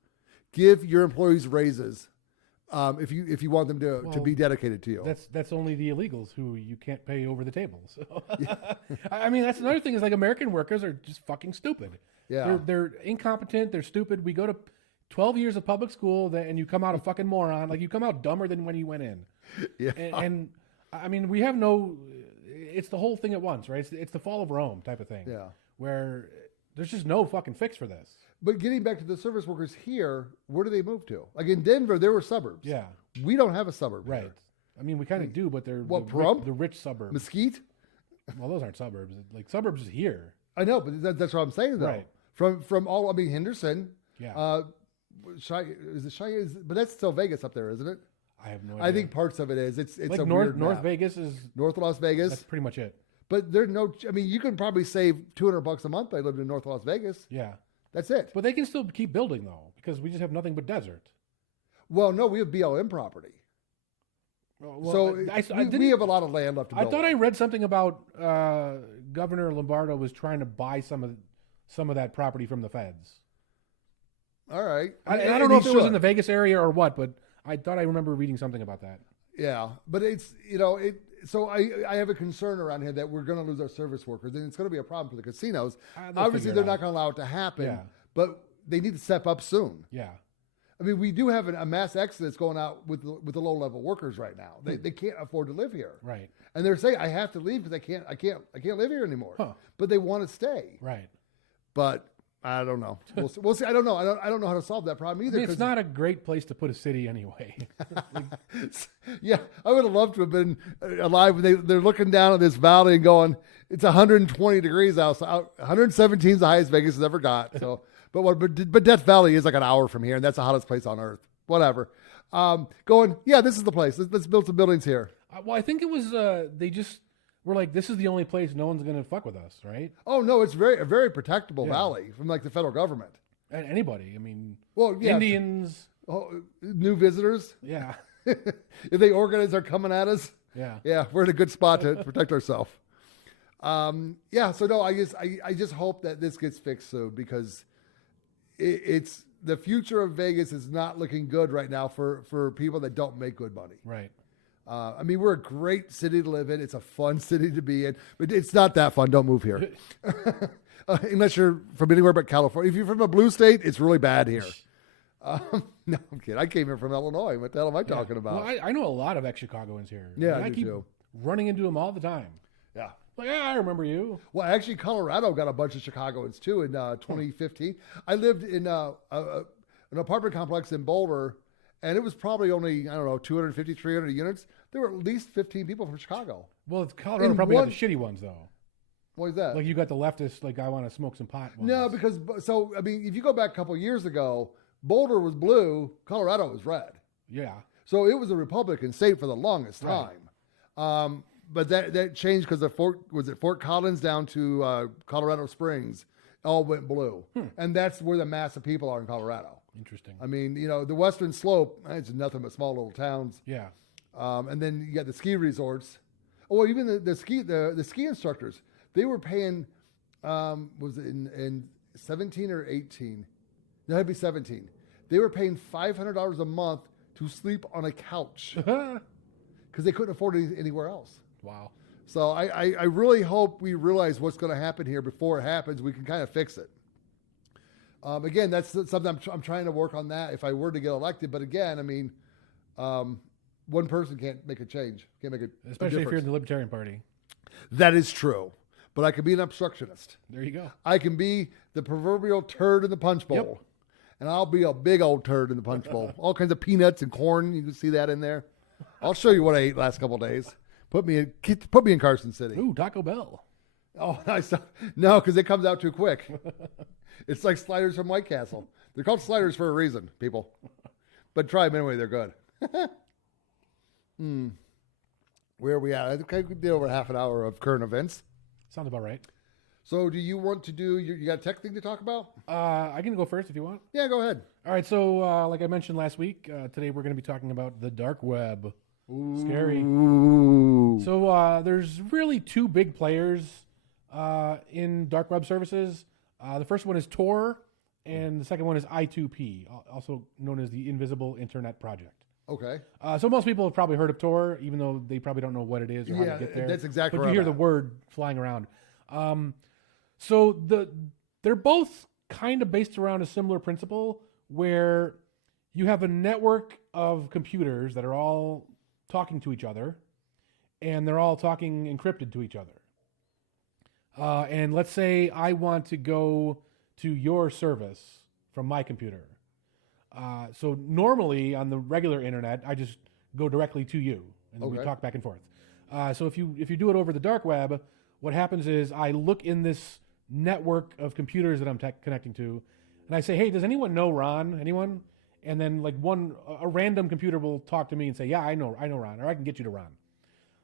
Give your employees raises if you want them to be dedicated to you. That's only the illegals who you can't pay over the table. So I mean, that's another thing is like American workers are just fucking stupid. Yeah. They're incompetent. They're stupid. We go to 12 years of public school and you come out a fucking moron. Like you come out dumber than when you went in. Yeah. And I mean, it's the whole thing at once, right? It's the fall of Rome type of thing. Yeah. Where there's just no fucking fix for this. But getting back to the service workers here, where do they move to? Like in Denver, there were suburbs. Yeah. We don't have a suburb Right. here. I mean, we kind of do, but they're the rich suburbs. Mesquite? Well, those aren't suburbs. Like suburbs is here. I know, but that's what I'm saying though. Right. From all, Henderson. Yeah. But that's still Vegas up there, isn't it? I have no idea. I think parts of it is. It's like a North weird map. Vegas is North Las Vegas. That's pretty much it. But there's no. I mean, you can probably save $200 a month by living in North Las Vegas. Yeah. That's it. But they can still keep building though, because we just have nothing but desert. Well, no, we have BLM property. Well, So we have a lot of land left to build. I thought I read something about Governor Lombardo was trying to buy some of that property from the feds. All right. I don't know if it was in the Vegas area or what, but I thought I remember reading something about that. Yeah, but it's So I have a concern around here that we're going to lose our service workers, and it's going to be a problem for the casinos. Obviously, they're not going to allow it to happen, but they need to step up soon. Yeah. I mean, we do have a mass exodus going out with the low level workers right now. They can't afford to live here, right? And they're saying, I have to leave because I can't live here anymore. But they want to stay, right? But I don't know. We'll see. I don't know. I don't know how to solve that problem either. I mean, it's not a great place to put a city anyway. Yeah, I would have loved to have been alive when they're looking down at this valley and going, it's 120 degrees outside. 117 is the highest Vegas has ever got. So, but Death Valley is like an hour from here, and that's the hottest place on earth. Whatever. Going, yeah, this is the place. Let's build some buildings here. Well, I think it was they just were like, this is the only place no one's going to fuck with us, right? Oh no, it's a very protectable valley from like the federal government. And anybody, I mean, well, yeah, Indians, new visitors. Yeah. If they organize are coming at us, yeah, we're in a good spot to protect ourselves. Yeah, so no, I just hope that this gets fixed soon because it's the future of Vegas is not looking good right now for people that don't make good money. Right. I mean, we're a great city to live in. It's a fun city to be in, but it's not that fun. Don't move here. Unless you're from anywhere but California. If you're from a blue state, it's really bad here. No, I'm kidding. I came here from Illinois. What the hell am I talking about? Well, I know a lot of ex-Chicagoans here. Yeah, I keep running into them all the time. Yeah. Like, I remember you. Well, actually, Colorado got a bunch of Chicagoans, too, in 2015. I lived in an apartment complex in Boulder, and it was probably only, 250, 300 units. There were at least 15 people from Chicago. Well, Colorado probably got the shitty ones, though. What is that? Like, you got the leftist, like, I want to smoke some pot ones. No, because, if you go back a couple of years ago, Boulder was blue, Colorado was red. Yeah. So it was a Republican state for the longest time. But that changed because Fort Collins down to Colorado Springs all went blue. And that's where the mass of people are in Colorado. Interesting. I mean, the Western Slope, it's nothing but small little towns. Yeah. And then you got the ski resorts. Oh, even the ski instructors, they were paying, was it in 17 or 18? No, it'd be 17. They were paying $500 a month to sleep on a couch because they couldn't afford it anywhere else. Wow. So I really hope we realize what's going to happen here before it happens. We can kind of fix it. Again, that's something I'm trying to work on that if I were to get elected. But again, I mean, one person can't make a change. Can't make a Especially if you're in the Libertarian Party. That is true. But I can be an obstructionist. There you go. I can be the proverbial turd in the punch bowl. Yep. And I'll be a big old turd in the punch bowl. All kinds of peanuts and corn. You can see that in there. I'll show you what I ate last couple of days. Put me in Carson City. Ooh, Taco Bell. Oh, nice. No, because it comes out too quick. It's like sliders from White Castle. They're called sliders for a reason, people. But try them anyway. They're good. Where are we at? I think we did over half an hour of current events. Sounds about right. So do you want to do, you got a tech thing to talk about? I can go first if you want. Yeah, go ahead. All right, so like I mentioned last week, today we're going to be talking about the dark web. Ooh. Scary. So there's really two big players in dark web services. The first one is Tor, and the second one is I2P, also known as the Invisible Internet Project. Okay. So most people have probably heard of Tor, even though they probably don't know what it is or how to get there. That's exactly right. But you hear the word flying around. So they're both kind of based around a similar principle where you have a network of computers that are all talking to each other, and they're all talking encrypted to each other. And let's say I want to go to your service from my computer. So normally on the regular internet, I just go directly to you, and we talk back and forth. So if you do it over the dark web, what happens is I look in this network of computers that I'm connecting to, and I say, hey, does anyone know Ron? Anyone? And then like a random computer will talk to me and say, yeah, I know Ron, or I can get you to Ron.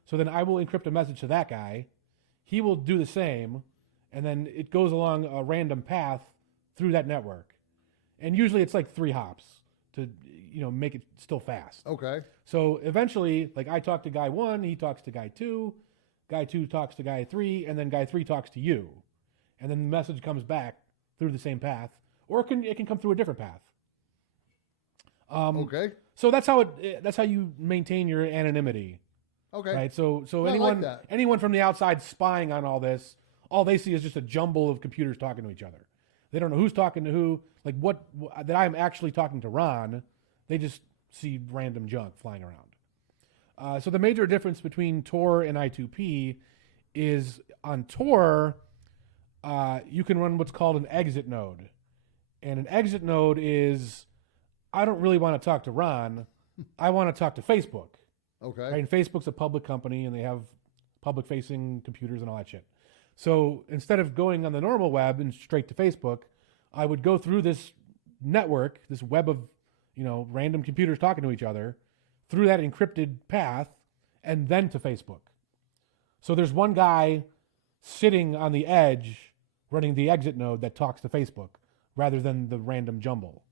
So then I will encrypt a message to that guy. He will do the same, and then it goes along a random path through that network. And usually it's like 3 hops to make it still fast. Okay. So eventually, like I talk to guy 1, he talks to guy 2, guy 2 talks to guy 3, and then guy 3 talks to you. And then the message comes back through the same path, or it can come through a different path. Okay. So that's how you maintain your anonymity. Okay. Right. So like anyone from the outside spying on all this, all they see is just a jumble of computers talking to each other. They don't know who's talking to who. Like that I'm actually talking to Ron. They just see random junk flying around. So the major difference between Tor and I2P is on Tor, you can run what's called an exit node. And an exit node is, I don't really want to talk to Ron. I want to talk to Facebook. Okay. Right? And Facebook's a public company, and they have public-facing computers and all that shit. So instead of going on the normal web and straight to Facebook, I would go through this network, this web of, random computers talking to each other, through that encrypted path, and then to Facebook. So there's one guy sitting on the edge running the exit node that talks to Facebook rather than the random jumble.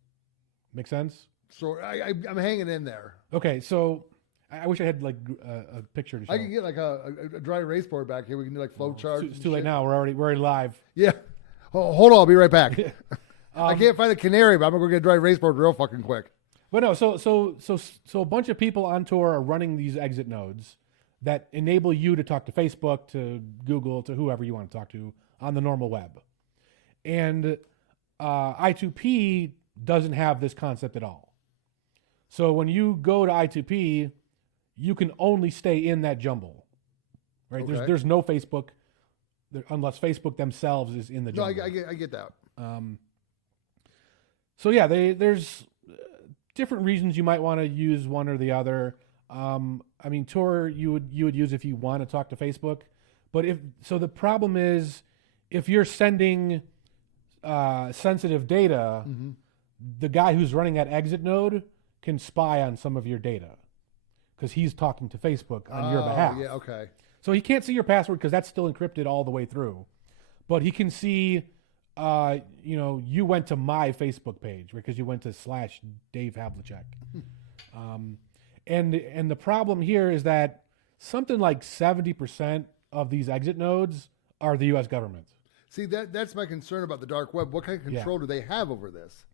Make sense? So I'm hanging in there. Okay, so I wish I had like a picture to show. I can get like a dry erase board back here. We can do like flow charts. It's too late now. We're already live. Yeah. Hold on. I'll be right back. I can't find a Canary, but I'm going to go get a dry erase board real fucking quick. But no, so a bunch of people on Tor are running these exit nodes that enable you to talk to Facebook, to Google, to whoever you want to talk to on the normal web. And I2P doesn't have this concept at all. So when you go to I2P, you can only stay in that jumble, right? Okay. There's no Facebook, unless Facebook themselves is in the No, jumble. I get that. So yeah, there's different reasons you might want to use one or the other. I mean, Tor you would use if you want to talk to Facebook, but the problem is if you're sending sensitive data, the guy who's running that exit node can spy on some of your data because he's talking to Facebook on your behalf. Yeah, okay. So he can't see your password because that's still encrypted all the way through, but he can see, you went to my Facebook page because you went to /Dave Havlicek. And the problem here is that something like 70% of these exit nodes are the U.S. government. See, that's my concern about the dark web. What kind of control do they have over this?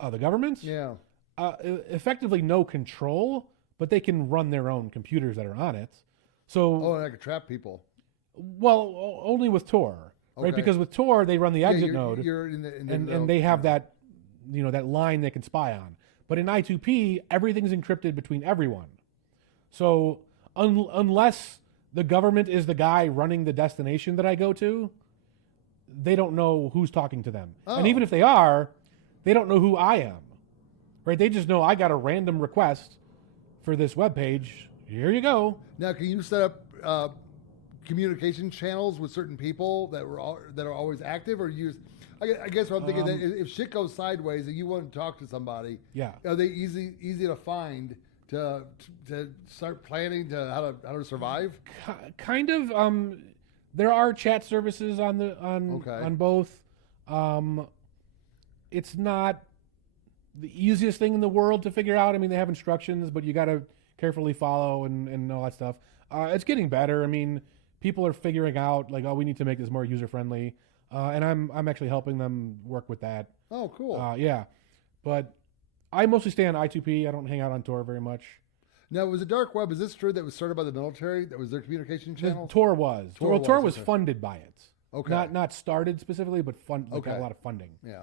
The government? Yeah. Effectively no control, but they can run their own computers that are on it. So, I could trap people. Well, only with Tor, right? Okay. Because with Tor, they run the exit node, You're in the and they have that, that line they can spy on. But in I2P, everything's encrypted between everyone. So unless the government is the guy running the destination that I go to, they don't know who's talking to them. Oh. And even if they are, they don't know who I am, right? They just know I got a random request for this web page. Here you go. Now, can you set up communication channels with certain people that are always active, or use? I guess what I'm thinking that if shit goes sideways and you want to talk to somebody, are they easy to find to start planning to how to survive? Kind of. There are chat services on both. It's not the easiest thing in the world to figure out. I mean, they have instructions, but you got to carefully follow and all that stuff. It's getting better. I mean, people are figuring out like, we need to make this more user friendly, and I'm actually helping them work with that. Oh, cool. Yeah, but I mostly stay on I2P. I don't hang out on Tor very much. Now, was the dark web? Is this true that was started by the military? That was their communication channel? Tor was. Tor was funded by it. Okay. Not started specifically, but got a lot of funding. Yeah.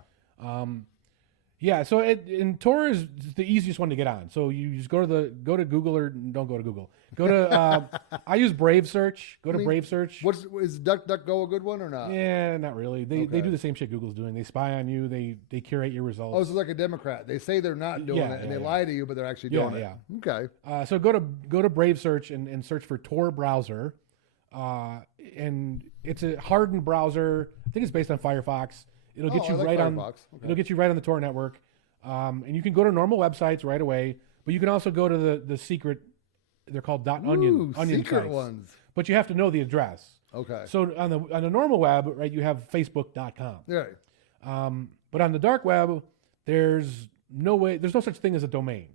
Yeah. So and Tor is the easiest one to get on. So you just go to Google, or don't go to Google. Go to I use Brave Search. Brave Search. Is DuckDuckGo a good one or not? Yeah, not really. They do the same shit Google's doing. They spy on you. They curate your results. Oh, so like a Democrat. They say they're not doing it, and they lie to you, but they're actually doing it. Yeah. Okay. So go to Brave Search and search for Tor browser, and it's a hardened browser. I think it's based on Firefox. It'll get you right on. Okay. It'll get you right on the Tor network, and you can go to normal websites right away. But you can also go to the secret. They're called .onion secret sites. ones. But you have to know the address. Okay. So on the normal web, right, you have Facebook.com. Yeah. But on the dark web, there's no such thing as a domain,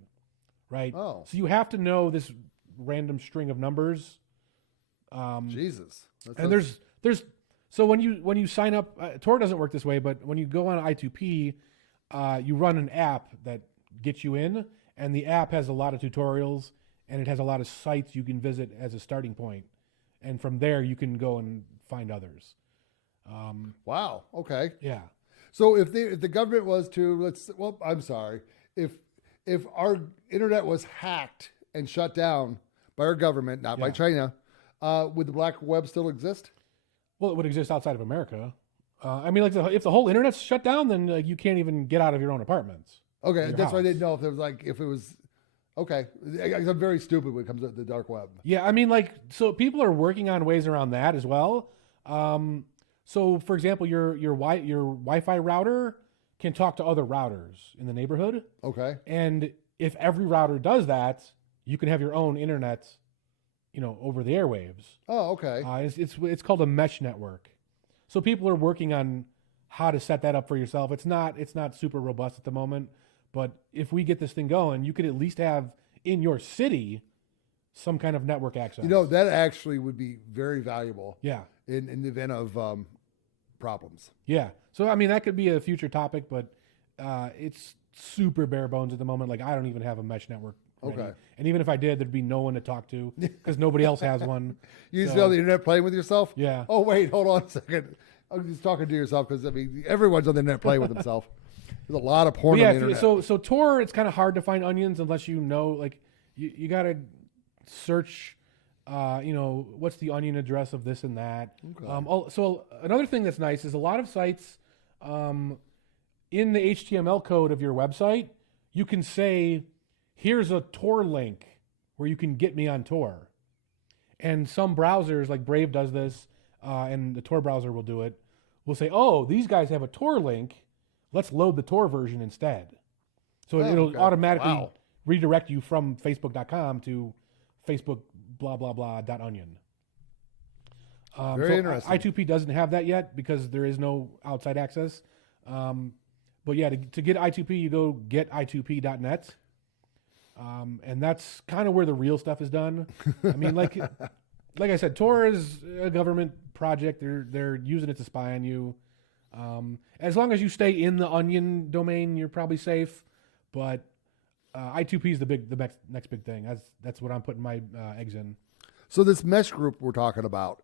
right? Oh. So you have to know this random string of numbers. Jesus. And there's so when you sign up, Tor doesn't work this way, but when you go on I2P, you run an app that gets you in, and the app has a lot of tutorials, and it has a lot of sites you can visit as a starting point, and from there you can go and find others. Wow. Okay. Yeah. So if the government was to I'm sorry, if our internet was hacked and shut down by our government, not by China, would the black web still exist? Well, it would exist outside of America. I mean, like if the whole internet's shut down, then you can't even get out of your own apartments. Okay, Your that's why I house. didn't know if it was okay. I'm very stupid when it comes to the dark web. Yeah, I mean, like, so people are working on ways around that as well. So, for example, your Wi-Fi router can talk to other routers in the neighborhood, Okay. and if every router does that, you can have your own internet, over the airwaves. Oh, okay. It's called a mesh network. So people are working on how to set that up for yourself. It's not super robust at the moment, but if we get this thing going, you could at least have in your city some kind of network access. That actually would be very valuable. Yeah. In the event of problems. Yeah. So I mean that could be a future topic, but it's super bare bones at the moment. Like I don't even have a mesh network ready. Okay. And even if I did, there'd be no one to talk to because nobody else has one. You just on the internet playing with yourself? Yeah. Oh, wait, hold on a second. I'm just talking to yourself because, I mean, everyone's on the internet playing with themselves. There's a lot of porn on the internet. So Tor, it's kind of hard to find onions unless you know, like, you got to search, what's the onion address of this and that. Okay. So another thing that's nice is a lot of sites in the HTML code of your website, you can say, here's a Tor link where you can get me on Tor. And some browsers, like Brave does this, and the Tor browser will do it, will say, oh, these guys have a Tor link. Let's load the Tor version instead. So it'll automatically redirect you from facebook.com to Facebook blah, blah, blah, .onion. Very interesting. I2P doesn't have that yet because there is no outside access. But yeah, to get I2P, you go getI2P.net. And that's kind of where the real stuff is done. I mean, like I said, Tor is a government project. They're using it to spy on you. As long as you stay in the onion domain, you're probably safe. But I2P is the next big thing. That's what I'm putting my eggs in. So this mesh group we're talking about,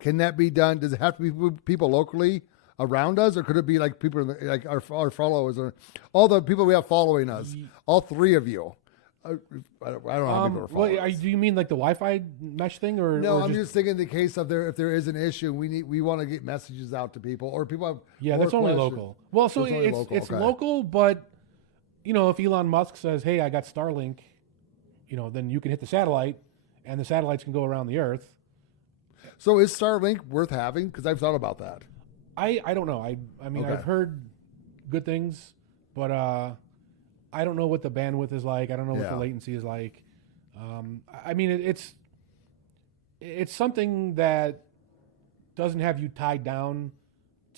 can that be done? Does it have to be people locally around us, or could it be like people like our followers, or all the people we have following us, all three of you? I don't know how people are following us. Do you mean like the Wi-Fi mesh thing, or no? or I'm just thinking in the case of if there is an issue, we want to get messages out to people, or people have that's only questions. local. Well, so it's local, but if Elon Musk says, "Hey, I got Starlink," then you can hit the satellite, and the satellites can go around the Earth. So is Starlink worth having? Because I've thought about that. I don't know. I mean, I've heard good things, but I don't know what the bandwidth is like. I don't know what the latency is like. I mean, it's something that doesn't have you tied down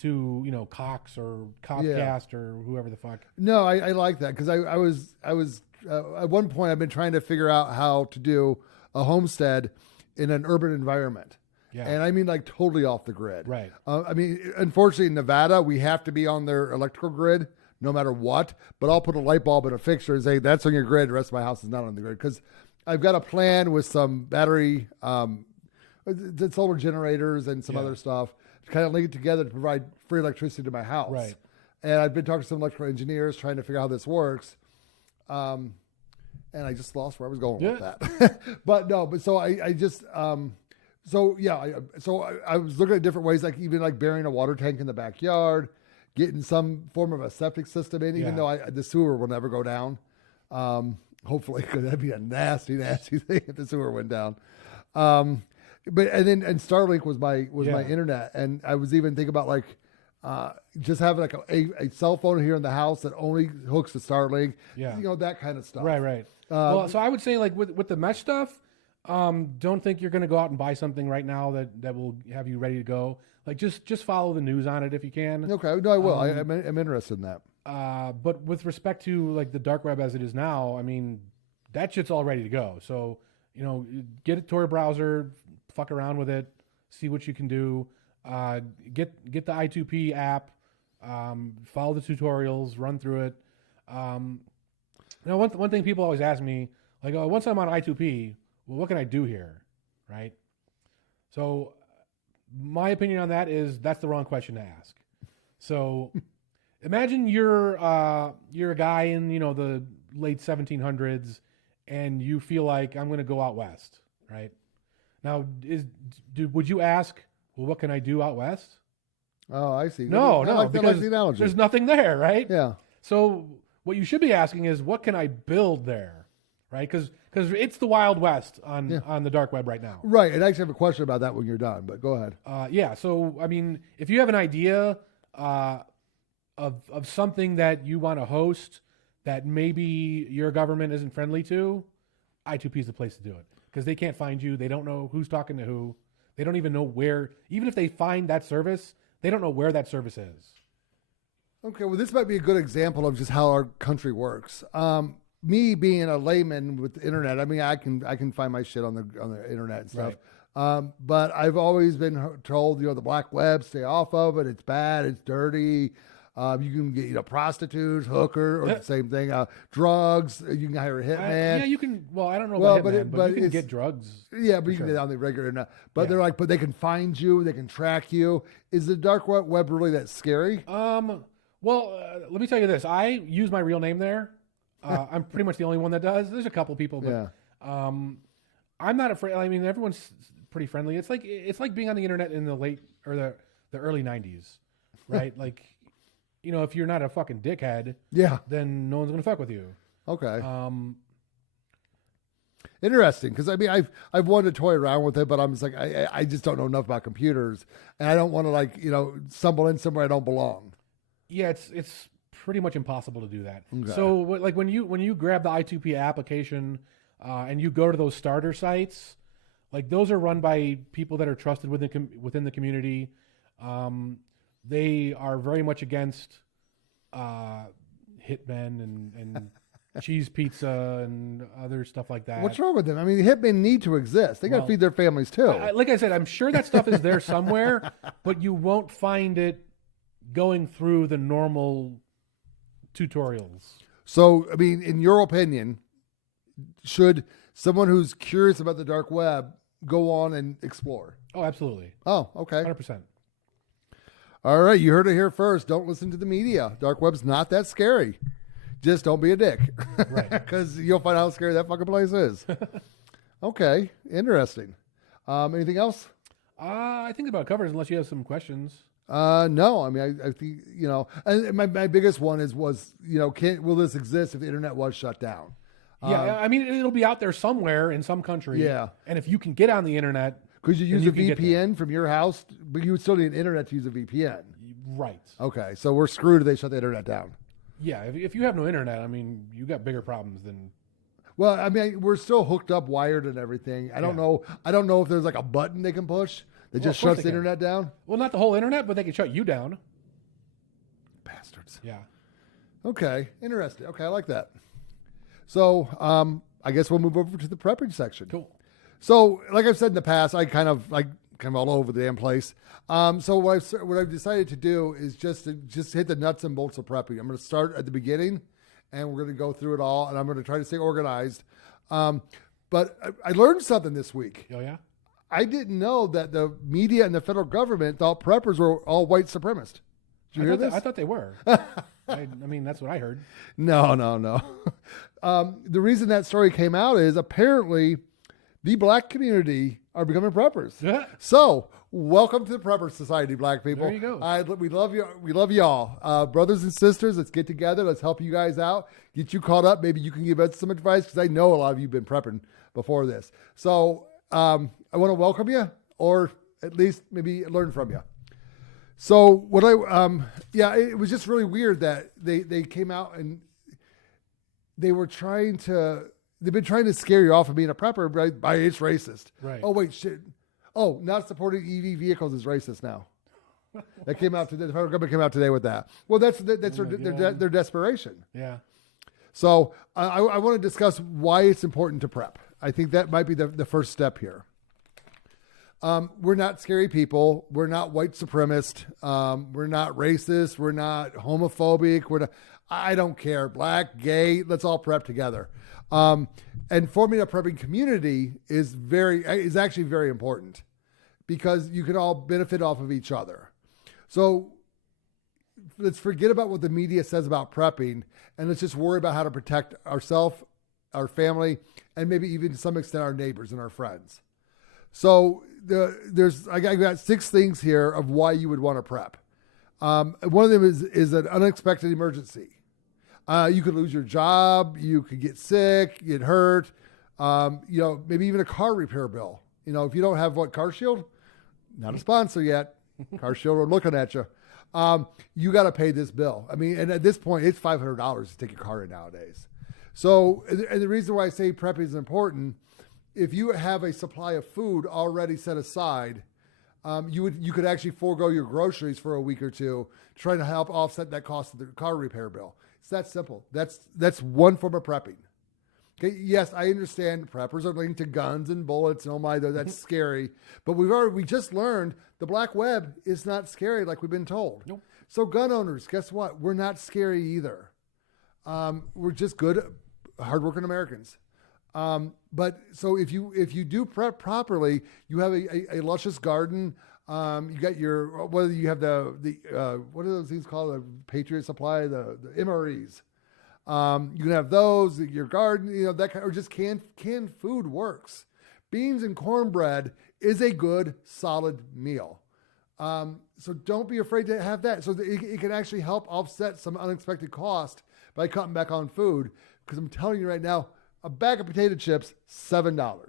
to Cox or Comcast or whoever the fuck. No, I like that because I was at one point I've been trying to figure out how to do a homestead in an urban environment. Yeah. And I mean, like totally off the grid. Right. I mean, unfortunately, in Nevada, we have to be on their electrical grid no matter what. But I'll put a light bulb in a fixture and say, that's on your grid. The rest of my house is not on the grid. Because I've got a plan with some battery, solar generators and some other stuff to kind of link it together to provide free electricity to my house. Right. And I've been talking to some electrical engineers trying to figure out how this works. And I just lost where I was going with that. I was looking at different ways, like even like burying a water tank in the backyard, getting some form of a septic system in, even though the sewer will never go down. Hopefully, because that'd be a nasty, nasty thing if the sewer went down. And Starlink was my internet, and I was even thinking about like just having like a cell phone here in the house that only hooks to Starlink. Yeah, that kind of stuff. Right. Well, so I would say like with the mesh stuff. Don't think you're going to go out and buy something right now that will have you ready to go. Like just follow the news on it if you can. Okay, no, I will. I'm interested in that. But with respect to like the dark web as it is now, I mean, that shit's all ready to go. So get a Tor browser, fuck around with it, see what you can do. Get the I2P app, follow the tutorials, run through it. Now one thing people always ask me, like, oh, once I'm on I2P. Well, what can I do here, right? So my opinion on that is that's the wrong question to ask. So imagine you're a guy in, the late 1700s and you feel like I'm going to go out west, right? Now, would you ask, well, what can I do out west? Oh, I see. No, I no, like because the analogy. there's nothing there, right? Yeah. So what you should be asking is, what can I build there, right? Because it's the Wild West on the dark web right now. Right. And I actually have a question about that when you're done, but go ahead. Yeah. So I mean, if you have an idea of something that you want to host that maybe your government isn't friendly to, I2P is the place to do it, because they can't find you. They don't know who's talking to who. They don't even know where. Even if they find that service, they don't know where that service is. Okay, well, this might be a good example of just how our country works. Me being a layman with the internet, I mean, I can find my shit on the internet and stuff. Right. But I've always been told, the black web, stay off of it. It's bad. It's dirty. You can get, prostitutes, hooker, or the same thing. Drugs. You can hire a hitman. Yeah, you can. Well, I don't know about hitman, but you can get drugs. Yeah, but you can get on the regular internet. But they're like, but they can find you. They can track you. Is the dark web really that scary? Well, let me tell you this. I use my real name there. I'm pretty much the only one that does. There's a couple people, but I'm not afraid. I mean, everyone's pretty friendly. It's like being on the internet in the late or the early 90s, right? Like, if you're not a fucking dickhead, then no one's gonna fuck with you. Okay. Interesting, because I mean, I've wanted to toy around with it, but I'm just like, I just don't know enough about computers, and I don't want to stumble in somewhere I don't belong. Yeah, it's pretty much impossible to do that. Okay. So, like when you grab the I2P application and you go to those starter sites, like those are run by people that are trusted within the community. They are very much against hitmen and cheese pizza and other stuff like that. What's wrong with them? I mean, the hitmen need to exist. They got to feed their families too. Like I said, I'm sure that stuff is there somewhere, but you won't find it going through the normal tutorials. So, I mean, in your opinion, should someone who's curious about the dark web go on and explore? Oh, absolutely. Oh, okay. 100%. All right, you heard it here first. Don't listen to the media. Dark web's not that scary. Just don't be a dick. Right. Because you'll find out how scary that fucking place is. Okay, interesting. Anything else? I think about covers unless you have some questions. No, I mean, I think, and my biggest one will this exist if the internet was shut down? Yeah, I mean, it'll be out there somewhere in some country. Yeah. And if you can get on the internet. Could you use a VPN from your house? But you would still need an internet to use a VPN. Right. Okay, so we're screwed if they shut the internet down. Yeah, if you have no internet, I mean, you got bigger problems than. Well, I mean, we're still hooked up, wired and everything. I don't know if there's like a button they can push that just shuts the internet down. Well, not the whole internet, but they can shut you down. Bastards. Yeah. Okay, interesting. Okay, I like that. So, I guess we'll move over to the prepping section. Cool. So, like I've said in the past, I kind of all over the damn place. So what I've decided to do is just hit the nuts and bolts of prepping. I'm going to start at the beginning, and we're going to go through it all, and I'm going to try to stay organized. But I learned something this week. Oh yeah. I didn't know that the media and the federal government thought preppers were all white supremacists. Did you hear this? I thought they were. I mean, that's what I heard. No. The reason that story came out is apparently the black community are becoming preppers. Yeah. So, welcome to the Prepper Society, black people. There you go. We love you. We love y'all. Brothers and sisters, let's get together. Let's help you guys out. Get you caught up. Maybe you can give us some advice, because I know a lot of you have been prepping before this. So, I want to welcome you, or at least maybe learn from you. So, it was just really weird that they came out and they've been trying to scare you off of being a prepper by it's racist. Right. Oh, wait, shit. Oh, not supporting EV vehicles is racist now. That came out today. The federal government came out today with that. Well, that's their desperation. Yeah. So I want to discuss why it's important to prep. I think that might be the first step here. We're not scary people. We're not white supremacist. We're not racist. We're not homophobic. I don't care. Black, gay, let's all prep together. And forming a prepping community is actually very important, because you can all benefit off of each other. So let's forget about what the media says about prepping, and let's just worry about how to protect ourselves, our family, and maybe even to some extent our neighbors and our friends. So I got 6 things here of why you would want to prep. One of them is an unexpected emergency. You could lose your job. You could get sick, get hurt. Maybe even a car repair bill. If you don't have Car Shield, not a sponsor yet. Car Shield are looking at you. You got to pay this bill. I mean, and at this point, it's $500 to take your car in nowadays. So, and the reason why I say prepping is important, if you have a supply of food already set aside, you could actually forego your groceries for a week or two, trying to help offset that cost of the car repair bill. It's that simple. That's one form of prepping. Okay, yes, I understand preppers are linked to guns and bullets, and oh my, that's scary. But we just learned the black web is not scary like we've been told. Nope. So gun owners, guess what? We're not scary either. We're just good, hardworking Americans. But so if you do prep properly, you have a luscious garden. You got whether you have the what are those things called? The Patriot Supply, the MREs. You can have those, your garden, that kind, or just canned food works. Beans and cornbread is a good, solid meal. So don't be afraid to have that. So it can actually help offset some unexpected cost by cutting back on food. Because I'm telling you right now, a bag of potato chips, $7.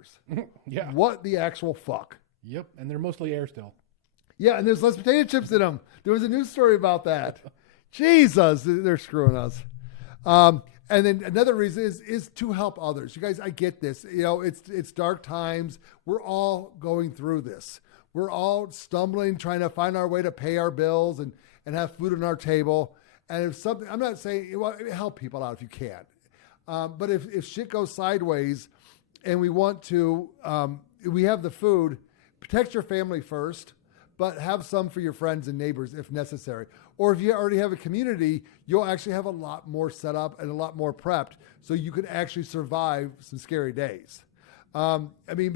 Yeah. What the actual fuck? Yep. And they're mostly air still. Yeah, and there's less potato chips in them. There was a news story about that. Jesus, they're screwing us. And then another reason is to help others. You guys, I get this. It's dark times. We're all going through this. We're all stumbling, trying to find our way to pay our bills and have food on our table. And if something, I'm not saying, help people out if you can. But if shit goes sideways and we want to, we have the food, protect your family first, but have some for your friends and neighbors if necessary. Or if you already have a community, you'll actually have a lot more set up and a lot more prepped so you can actually survive some scary days. I think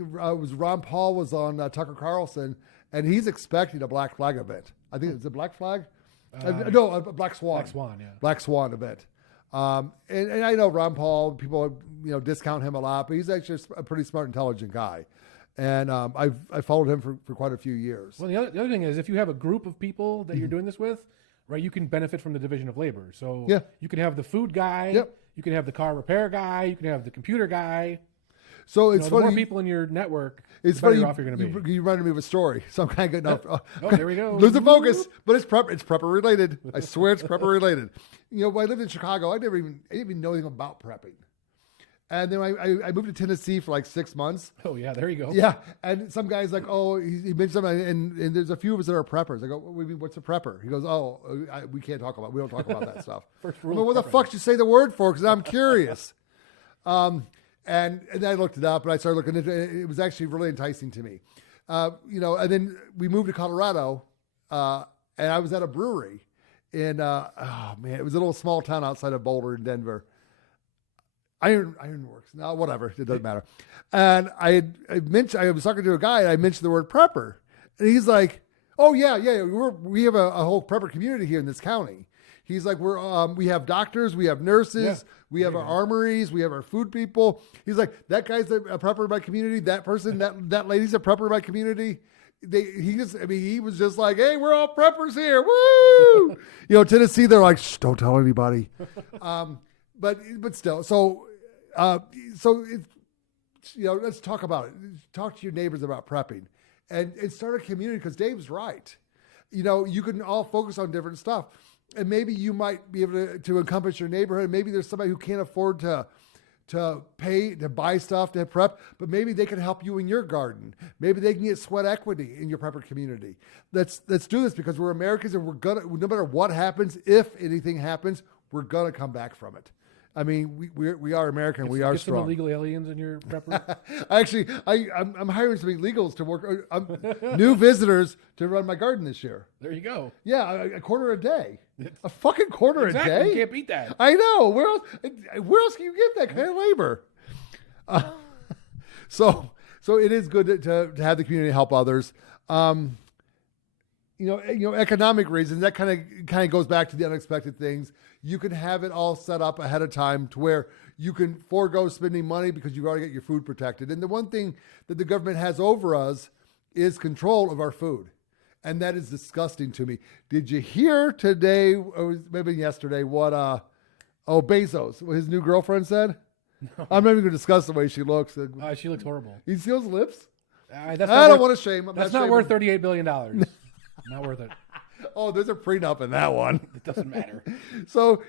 it was Ron Paul was on Tucker Carlson, and he's expecting a Black Flag event. I think it's a Black Flag? No, a Black Swan. Black Swan, yeah. Black Swan event. And I know Ron Paul, people discount him a lot, but he's actually a pretty smart, intelligent guy. And I followed him for quite a few years. Well, the other thing is, if you have a group of people that you're doing this with, right, you can benefit from the division of labor. So you can have the food guy, you can have the car repair guy, you can have the computer guy. So it's funny. The more people in your network, it's the better funny off you're going to be. You reminded me of a story, so I'm kind of getting off. Oh, there we go. Lose the focus, but it's prepper related. I swear it's prepper related. When I lived in Chicago, I didn't even know anything about prepping. And then I moved to Tennessee for like 6 months. Oh, yeah, there you go. Yeah, and some guy's like, oh, he mentioned something, and there's a few of us that are preppers. I go, what do you mean, what's a prepper? He goes, we don't talk about that stuff. First rule. Well, what the fuck did you say the word for? Because I'm curious. And I looked it up, and I started looking into it. It was actually really enticing to me. And then we moved to Colorado, and I was at a brewery in, it was a little small town outside of Boulder in Denver. Ironworks. No, whatever. It doesn't matter. And I was talking to a guy, and I mentioned the word prepper. And he's like, oh, yeah. We have a whole prepper community here in this county. He's like, we have doctors, we have nurses, we have our armories, we have our food people. He's like, that guy's a prepper in my community. That person, that lady's a prepper in my community. He was just like, hey, we're all preppers here. Woo! Tennessee, they're like, shh, don't tell anybody. But still, so let's talk about it. Talk to your neighbors about prepping and start a community, because Dave's right. You can all focus on different stuff. And maybe you might be able to encompass your neighborhood. Maybe there's somebody who can't afford to pay, to buy stuff, to prep, but maybe they can help you in your garden. Maybe they can get sweat equity in your prepper community. Let's do this, because we're Americans, and no matter what happens, if anything happens, we're gonna come back from it. I mean, we are American. We are strong. Some illegal aliens in your prepper. Actually, I'm hiring some illegals to work. New visitors to run my garden this year. There you go. Yeah, a quarter a day. A fucking quarter a day. You can't beat that. I know. Where else can you get that kind of labor? So it is good to have the community help others. Economic reasons, that kind of goes back to the unexpected things. You can have it all set up ahead of time to where you can forego spending money because you've already got your food protected. And the one thing that the government has over us is control of our food. And that is disgusting to me. Did you hear today, or maybe yesterday, what Bezos, what his new girlfriend said? No. I'm not even going to discuss the way she looks. She looks horrible. You see those lips? I don't want to shame. That's not worth $38 billion. Not worth it. Oh, there's a prenup in that one. It doesn't matter. So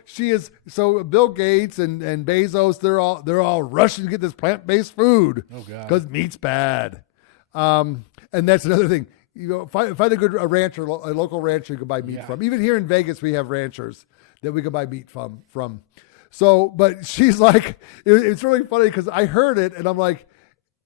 Bill Gates and Bezos, they're all rushing to get this plant-based food. Oh God. Because meat's bad. And that's another thing. Find a rancher, a local rancher you can buy meat from. Even here in Vegas, we have ranchers that we can buy meat from. So, but she's like, it's really funny because I heard it and I'm like,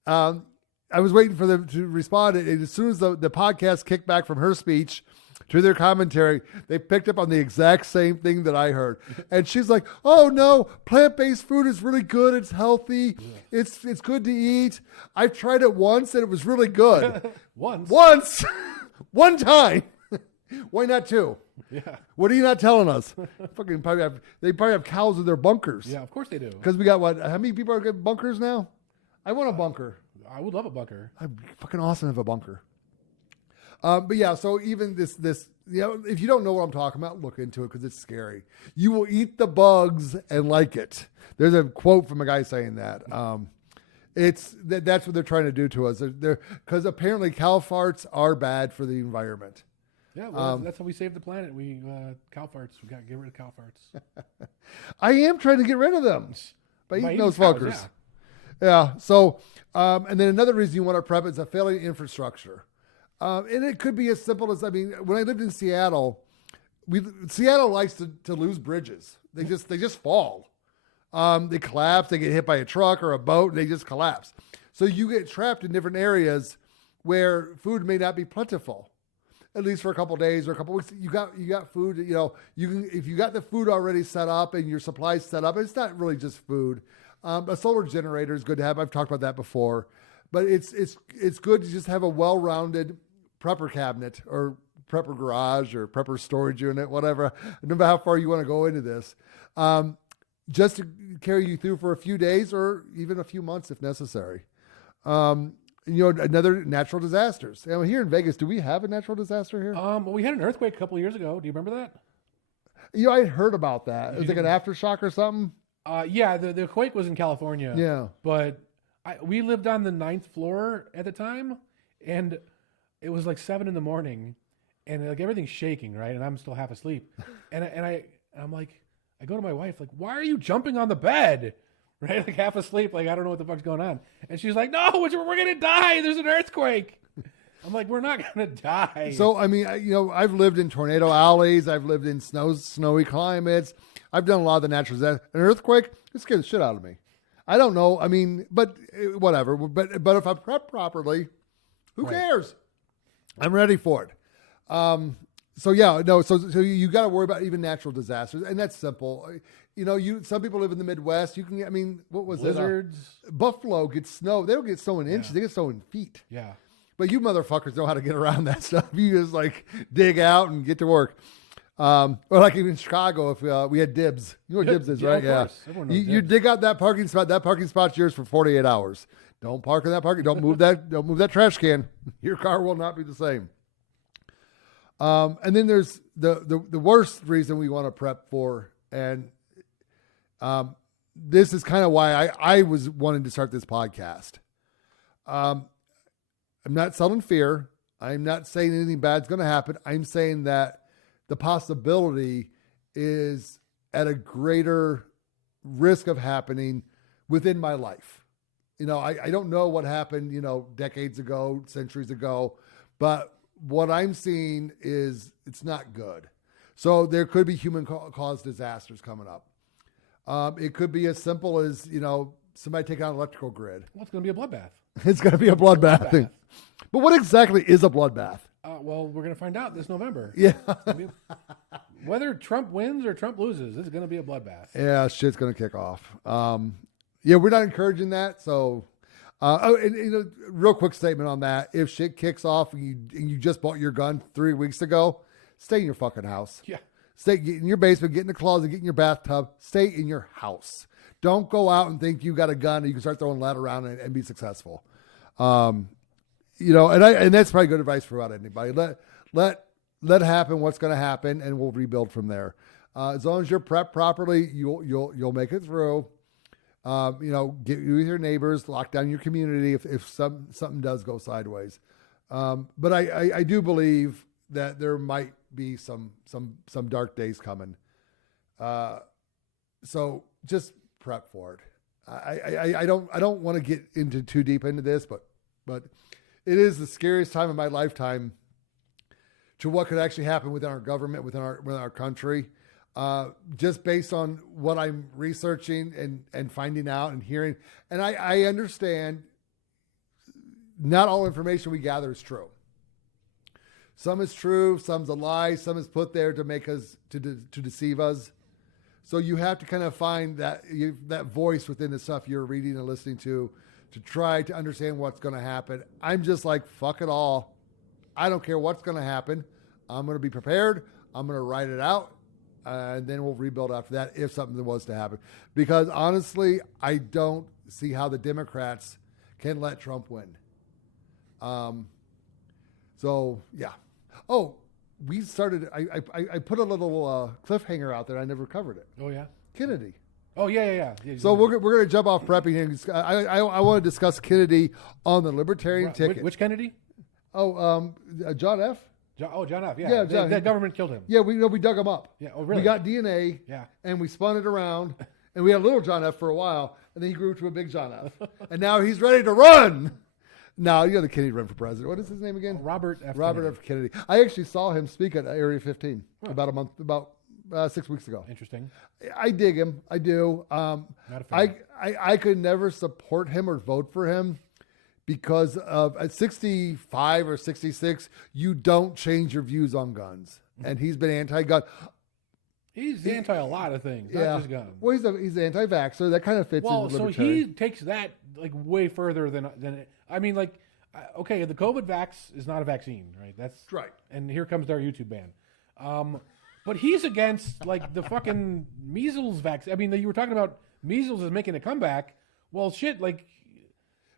I was waiting for them to respond. And as soon as the podcast kicked back from her speech to their commentary, they picked up on the exact same thing that I heard. And she's like, oh no, plant-based food is really good. It's healthy. Yeah. It's good to eat. I've tried it once and it was really good. Once. One time. Why not two? Yeah. What are you not telling us? They probably have cows in their bunkers. Yeah, of course they do. Because we got how many people are getting bunkers now? I want a bunker. I would love a bunker. I'd be fucking awesome to have a bunker. But yeah, so even this, if you don't know what I'm talking about, look into it because it's scary. You will eat the bugs and like it. There's a quote from a guy saying that. That's what they're trying to do to us. Because apparently cow farts are bad for the environment. Yeah, well, that's how we save the planet. Cow farts. We got to get rid of cow farts. I am trying to get rid of them by eating those cows, fuckers. Yeah. So, and then another reason you want to prep is a failing infrastructure. And it could be as simple as, when I lived in Seattle, Seattle likes to lose bridges. They just fall. They collapse, they get hit by a truck or a boat, and they just collapse. So you get trapped in different areas where food may not be plentiful, at least for a couple of days or a couple of weeks. You got food, you can, if you got the food already set up and your supplies set up, it's not really just food. A solar generator is good to have. I've talked about that before, but it's good to just have a well-rounded prepper cabinet or prepper garage or prepper storage unit, whatever, no matter how far you want to go into this, just to carry you through for a few days or even a few months if necessary. Another natural disasters. Here in Vegas, do we have a natural disaster here? Well, we had an earthquake a couple of years ago. Do you remember that? I had heard about that. It was like an aftershock or something. Yeah, the quake was in California. Yeah. But we lived on the 9th floor at the time, and it was like 7 a.m, and like everything's shaking, right? And I'm still half asleep, and I'm like, I go to my wife, like, why are you jumping on the bed, right? Like half asleep, like I don't know what the fuck's going on, and she's like, no, we're gonna die. There's an earthquake. I'm like, we're not gonna die. So I've lived in tornado alleys. I've lived in snowy climates. I've done a lot of the natural disasters. An earthquake, it scares the shit out of me. I don't know. But whatever. But if I prep properly, who cares? I'm ready for it. So you got to worry about even natural disasters, and that's simple. Some people live in the Midwest. You can, what was blizzards? Buffalo gets snow. They don't get snow in inches. They get snow in feet. Yeah. But you motherfuckers know how to get around that stuff. You just dig out and get to work. Or like even in Chicago, if we had dibs. You know what dibs is, right? Yeah. You dig out that parking spot. That parking spot's yours for 48 hours. Don't park in that parking. Don't move that. Don't move that trash can. Your car will not be the same. And then there's the worst reason we want to prep for, and this is kind of why I was wanting to start this podcast. I'm not selling fear. I'm not saying anything bad's going to happen. I'm saying that the possibility is at a greater risk of happening within my life. I don't know what happened, decades ago, centuries ago, but what I'm seeing is it's not good. So there could be human-caused disasters coming up. It could be as simple as, somebody taking out an electrical grid. Well, it's going to be a bloodbath. It's going to be a bloodbath thing. But what exactly is a bloodbath? Well, we're going to find out this November. Yeah. Whether Trump wins or Trump loses, this is going to be a bloodbath. Yeah, shit's going to kick off. We're not encouraging that. So, real quick statement on that. If shit kicks off and you just bought your gun 3 weeks ago, stay in your fucking house. Yeah. Get in your basement, get in the closet, get in your bathtub, stay in your house. Don't go out and think you got a gun and you can start throwing lead around and be successful. and that's probably good advice for about anybody. Let happen what's going to happen, and we'll rebuild from there. As long as you're prepped properly, you'll make it through. Get you with your neighbors, lock down your community if something does go sideways. But I do believe that there might be some dark days coming. So just prep for it. I don't want to get into too deep into this, but it is the scariest time of my lifetime to what could actually happen within our government, within our country. Just based on what I'm researching and finding out and hearing. And I understand not all information we gather is true. Some is true, some's a lie, some is put there to make us, to deceive us. So you have to kind of find that voice within the stuff you're reading and listening to try to understand what's going to happen. I'm just like, fuck it all. I don't care what's going to happen. I'm going to be prepared. I'm going to write it out. And then we'll rebuild after that if something was to happen. Because honestly, I don't see how the Democrats can let Trump win. So, yeah. Oh, we started, I put a little cliffhanger out there. I never covered it. Oh, yeah? Kennedy. Oh, yeah. So we're going to jump off prepping here. I want to discuss Kennedy on the Libertarian ticket. Which Kennedy? Oh, John F. John F. Yeah, John, that government killed him. Yeah, we dug him up. Yeah, oh really? We got DNA. Yeah, and we spun it around, and we had a little John F. for a while, and then he grew to a big John F. And now he's ready to run. Now the Kennedy run for president. What is his name again? Robert F. Kennedy. I actually saw him speak at Area 15 about 6 weeks ago. Interesting. I dig him. I do. Not a fan. I could never support him or vote for him. Because at 65 or 66, you don't change your views on guns. And he's been anti-gun. He's anti a lot of things, not just guns. Well, he's anti-vaxxer. That kind of fits in with so libertarian. he takes that like way further than I mean, like, okay, the COVID vax is not a vaccine, right? That's right. And here comes their YouTube ban. But he's against like the fucking measles vaccine. I mean, you were talking about measles is making a comeback. Well, shit, like.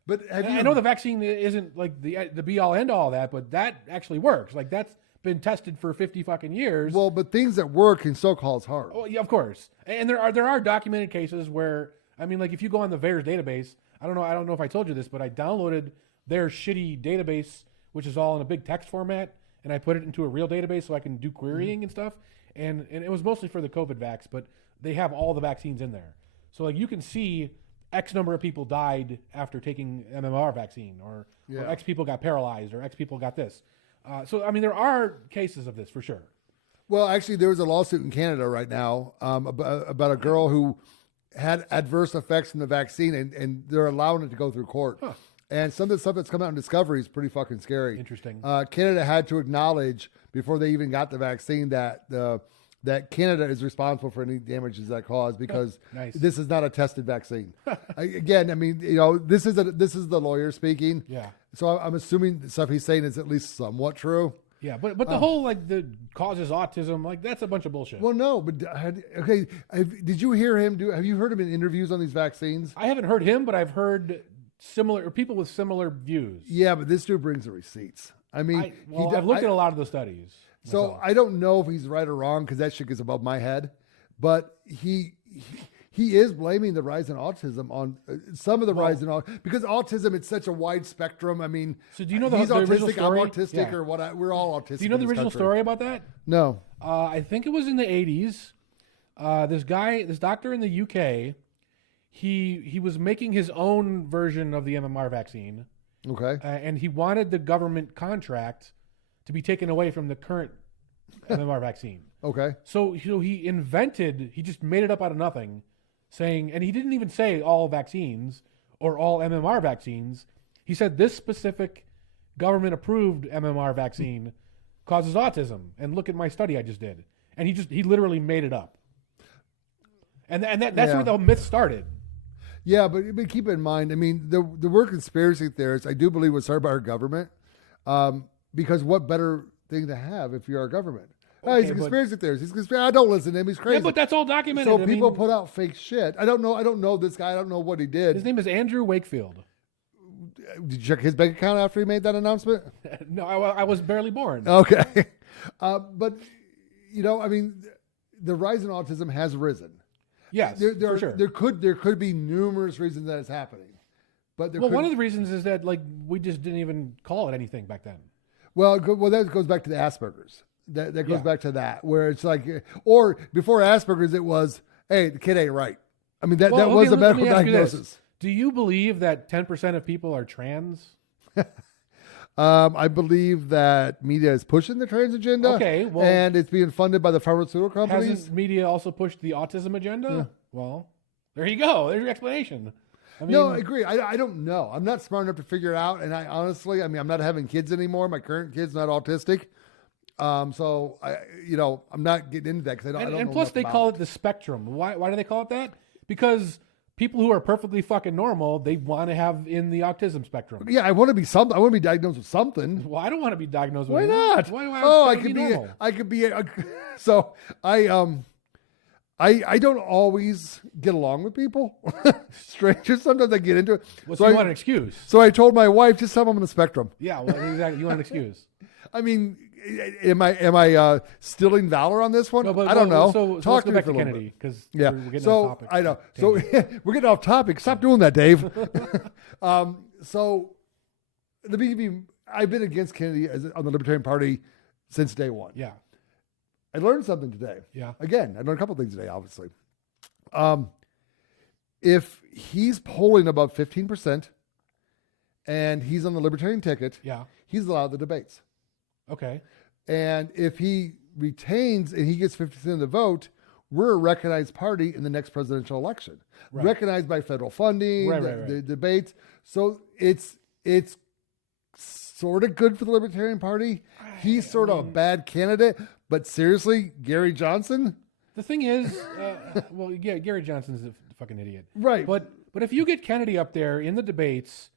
But I know the vaccine isn't like the be all end all of that, but that actually works. Like that's been tested for 50 fucking years. Well, but things that work can still cause harm. Oh yeah, of course. And there are documented cases where I mean, like if you go on the VAERS database, I don't know if I told you this, but I downloaded their shitty database, which is all in a big text format, and I put it into a real database so I can do querying and stuff. And it was mostly for the COVID vax, but they have all the vaccines in there, so like you can see. X number of people died after taking MMR vaccine, or X people got paralyzed, or X people got this. So, I mean, there are cases of this for sure. Well, actually, there was a lawsuit in Canada right now about a girl who had adverse effects from the vaccine, and they're allowing it to go through court. Huh. And some of the stuff that's come out in Discovery is pretty fucking scary. Interesting. Canada had to acknowledge before they even got the vaccine that Canada is responsible for any damages that caused because this is not a tested vaccine. Again, I mean, this is the lawyer speaking. Yeah. So I'm assuming the stuff he's saying is at least somewhat true. Yeah, but the whole like the causes autism, like that's a bunch of bullshit. Well, no, but okay, did you hear him have you heard him in interviews on these vaccines? I haven't heard him, but I've heard people with similar views. Yeah, but this dude brings the receipts. I mean, I've looked at a lot of the studies. So I don't know if he's right or wrong because that shit gets above my head, but he is blaming the rise in autism on some of the rise in autism because autism it's such a wide spectrum. I mean, so do you know he's the autistic, original story? I'm autistic, or what? We're all autistic. Do you know the original country. story about that? No. I think it was in the 80s. This doctor in the UK, he was making his own version of the MMR vaccine. Okay. And he wanted the government contract to be taken away from the current MMR vaccine. Okay. So he just made it up out of nothing, saying, and he didn't even say all vaccines or all MMR vaccines. He said this specific government-approved MMR vaccine causes autism, and look at my study I just did. And he literally made it up. And that's where the myth started. Yeah, but keep in mind, I mean, the word conspiracy theorists, I do believe was started by our government, because what better thing to have if you're our government? Okay, he's a conspiracy theorist. He's conspiracy. I don't listen to him. He's crazy. Yeah, but that's all documented. So people put out fake shit. I don't know this guy. I don't know what he did. His name is Andrew Wakefield. Did you check his bank account after he made that announcement? No, I was barely born. Okay. But, I mean, the rise in autism has risen. Yes, for sure. There could be numerous reasons that it's happening. But one of the reasons is that like we just didn't even call it anything back then. Well, that goes back to the Asperger's. That goes back to that, where it's like, or before Asperger's, it was, hey, the kid ain't right. I mean, that was a medical diagnosis. Do you believe that 10% of people are trans? I believe that media is pushing the trans agenda. Okay, well, and it's being funded by the pharmaceutical companies. Hasn't media also pushed the autism agenda? Yeah. Well, there you go. There's your explanation. I mean, no, I agree. I don't know. I'm not smart enough to figure it out. And I honestly, I'm not having kids anymore. My current kid's not autistic. So I'm not getting into that because I don't know. And plus, they call it the spectrum. Why do they call it that? Because people who are perfectly fucking normal, they want to have in the autism spectrum. Yeah, I want to be something. I want to be diagnosed with something. Well, I don't want to be diagnosed with Why anything. not? Why I could be. So I don't always get along with people. Strangers, sometimes I get into it. Well, so you want an excuse. So I told my wife, just tell them I'm on the spectrum. Yeah, well, exactly. You want an excuse. I mean, am I stealing valor on this one? No, I don't know. So Talk let's go to back me to for Kennedy because yeah. we're getting So off topic. I know. So we're getting off topic. Stop doing that, Dave. So the BB, I've been against Kennedy on the Libertarian Party since day one. Yeah. I learned something today. Yeah. Again, I learned a couple things today, obviously. If he's polling above 15% and he's on the Libertarian ticket, he's allowed the debates. Okay. And if he retains and he gets 50% of the vote, we're a recognized party in the next presidential election. Right. Recognized by federal funding, the debates. So it's sort of good for the Libertarian Party. He's sort of a bad candidate. But seriously, Gary Johnson? The thing is, Gary Johnson's a fucking idiot. Right. But if you get Kennedy up there in the debates,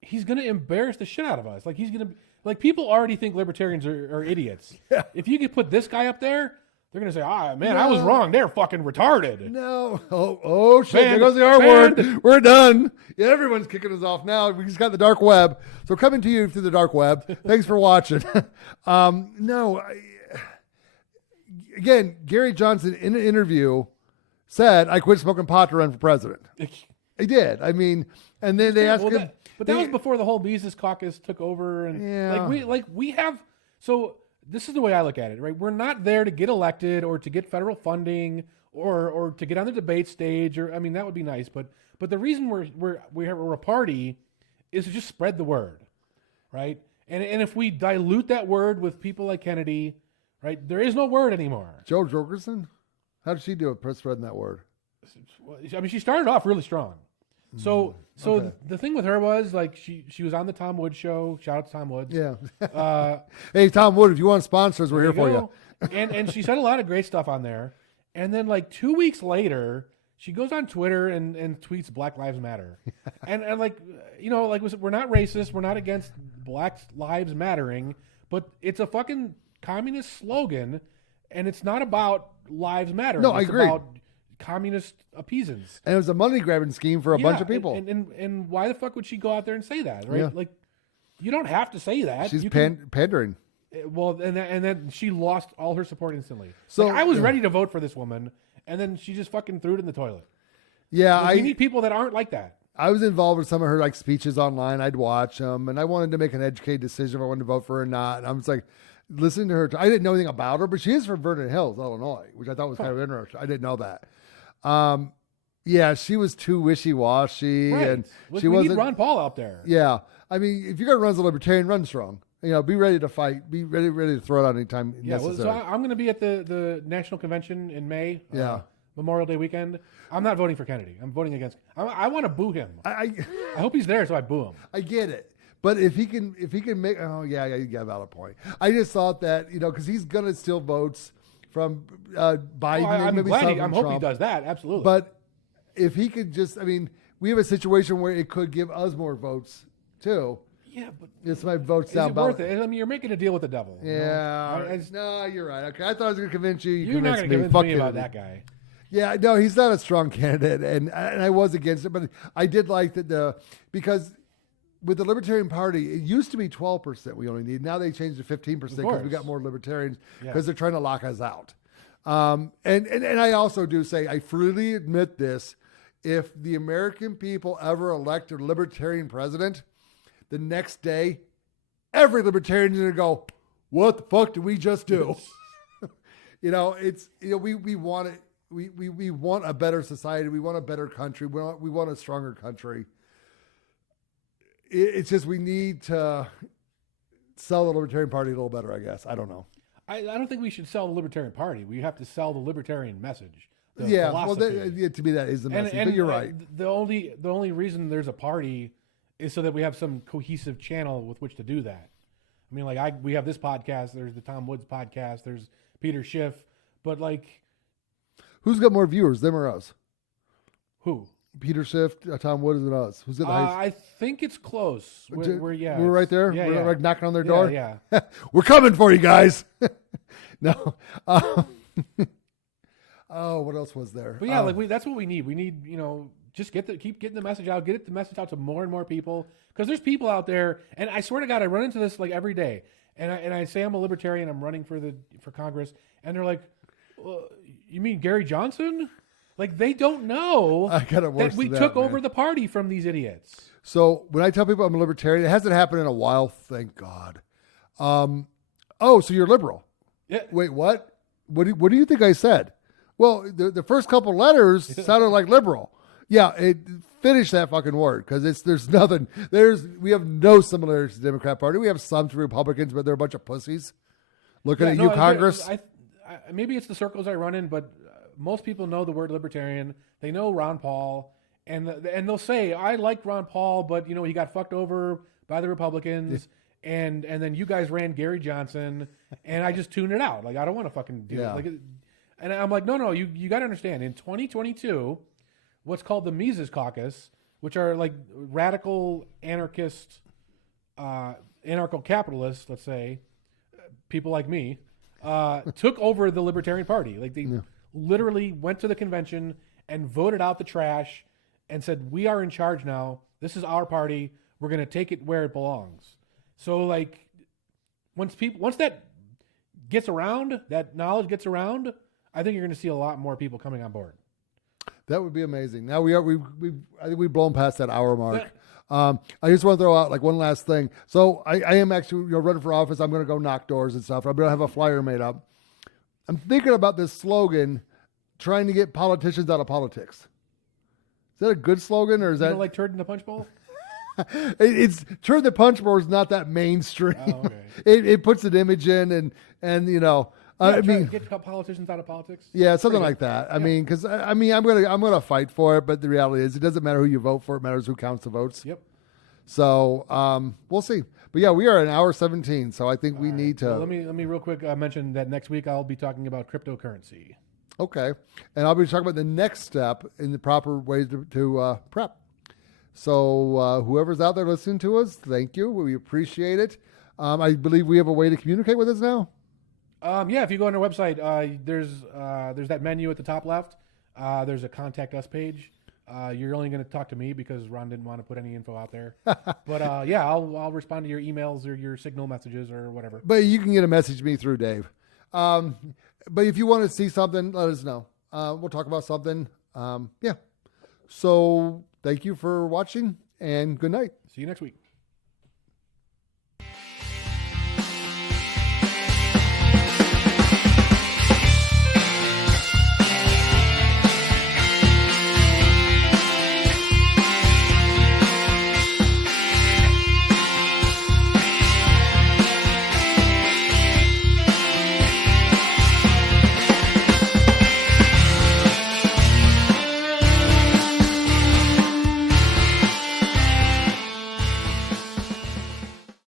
he's going to embarrass the shit out of us. Like, he's going to... Like, people already think libertarians are idiots. Yeah. If you could put this guy up there, they're going to say, I was wrong. They're fucking retarded. No. Oh shit. There goes the R word. We're done. Yeah, everyone's kicking us off now. We just got the dark web. So coming to you through the dark web. Thanks for watching. Again, Gary Johnson in an interview said, I quit smoking pot to run for president. He did. I mean, and then they asked him. But that was before the whole Mises Caucus took over, and we have. So this is the way I look at it, right? We're not there to get elected or to get federal funding or to get on the debate stage, or I mean that would be nice, but the reason we're a party is to just spread the word, right? And if we dilute that word with people like Kennedy, right, there is no word anymore. Jo Jorgensen, how did she do it? Spreading that word. I mean, she started off really strong. So the thing with her was like she was on the Tom Woods show. Shout out to Tom Woods. Yeah. Hey, Tom Wood, if you want sponsors, we're here for you. And she said a lot of great stuff on there. And then like 2 weeks later, she goes on Twitter and tweets Black Lives Matter. and we're not racist. We're not against Black Lives Mattering, but it's a fucking communist slogan, and it's not about lives mattering. No, I agree. About communist appeasance. And it was a money grabbing scheme for a bunch of people. And why the fuck would she go out there and say that, right? Yeah. Like, you don't have to say that. She's pandering. Well, and then she lost all her support instantly. So like, I was ready to vote for this woman, and then she just fucking threw it in the toilet. Yeah, like, you need people that aren't like that. I was involved with some of her like speeches online. I'd watch them, and I wanted to make an educated decision if I wanted to vote for her or not. And I was like, listening to her. I didn't know anything about her, but she is from Vernon Hills, Illinois, which I thought was kind of interesting. I didn't know that. Yeah, she was too wishy-washy, and we need Ron Paul out there. Yeah, I mean, if you're gonna run as a libertarian, run strong. Be ready to fight. Be ready to throw it out anytime necessary. So I'm going to be at the national convention in May. Memorial Day weekend. I'm not voting for Kennedy. I'm voting against. I want to boo him. I hope he's there, so I boo him. I get it. But if he can make, you got a valid point. I just thought that, because he's going to steal votes from Biden. I'm hoping he does that. Absolutely. But if he could we have a situation where it could give us more votes too. Yeah, but it's my votes down. Is it worth it? I mean, you're making a deal with the devil. Yeah. No, you're right. Okay, I thought I was going to convince you. You're not going to convince me about that guy. Yeah, no, he's not a strong candidate, and I was against it, but I did like that because with the Libertarian Party, it used to be 12% we only need. Now they changed to 15% because we got more libertarians because they're trying to lock us out. And I also do say, I freely admit this, if the American people ever elect a libertarian president, the next day, every libertarian is going to go, what the fuck did we just do? We want it. We want a better society. We want a better country. We want a stronger country. It's just we need to sell the Libertarian Party a little better, I guess. I don't know. I don't think we should sell the Libertarian Party. We have to sell the libertarian message. To me, that is the message. But you're right. The only reason there's a party is so that we have some cohesive channel with which to do that. I mean, we have this podcast. There's the Tom Woods podcast. There's Peter Schiff. But who's got more viewers, them or us? Who? Peter Schiff, Tom Woods, and us. Who's got the highest? I think it's close. We're right there. Yeah, we're like knocking on their door. Yeah. We're coming for you guys. No. Oh, what else was there? But yeah, that's what we need. We need, just keep getting the message out. Get the message out to more and more people, because there's people out there, and I swear to God, I run into this every day, and I say I'm a libertarian, I'm running for Congress, and they're like, well, you mean Gary Johnson? They don't know that we took over the party from these idiots. So when I tell people I'm a libertarian, it hasn't happened in a while, thank God. So you're liberal? Yeah. Wait, what? What do you think I said? Well, the first couple letters sounded like liberal. Yeah, finish that fucking word, because there's nothing. We have no similarities to the Democrat Party. We have some to Republicans, but they're a bunch of pussies. Looking at you, Congress. Maybe it's the circles I run in, but most people know the word libertarian. They know Ron Paul, and they'll say, I like Ron Paul, but he got fucked over by the Republicans, and then you guys ran Gary Johnson, and I just tuned it out. I don't want to fucking do it. And I'm like, no, you got to understand. In 2022, what's called the Mises Caucus, which are radical anarchist, anarcho-capitalists, let's say, people like me, took over the Libertarian Party. They literally went to the convention and voted out the trash and said, we are in charge now. This is our party. We're going to take it where it belongs. So once that gets around, that knowledge gets around, I think you're going to see a lot more people coming on board. That would be amazing. Now I think we've blown past that hour mark. I just want to throw out one last thing. So I am actually running for office. I'm going to go knock doors and stuff. I'm going to have a flyer made up. I'm thinking about this slogan, trying to get politicians out of politics. Is that a good slogan, or is that like turd in the punch bowl? It's turd in the punch bowl is not that mainstream. Oh, okay. It puts an image in, and I mean, get politicians out of politics. Yeah, something like that. I mean, because I'm gonna fight for it, but the reality is, it doesn't matter who you vote for; it matters who counts the votes. Yep. So we'll see. But yeah, we are an hour 17, so I think we need to. Well, let me real quick mention that next week I'll be talking about cryptocurrency. Okay, and I'll be talking about the next step in the proper ways to prep. So whoever's out there listening to us, thank you. We appreciate it. I believe we have a way to communicate with us now. If you go on our website, there's that menu at the top left. There's a contact us page. You're only going to talk to me because Ron didn't want to put any info out there. But I'll respond to your emails or your Signal messages or whatever. But you can get a message to me through Dave. But if you want to see something, let us know. We'll talk about something. So thank you for watching, and good night. See you next week.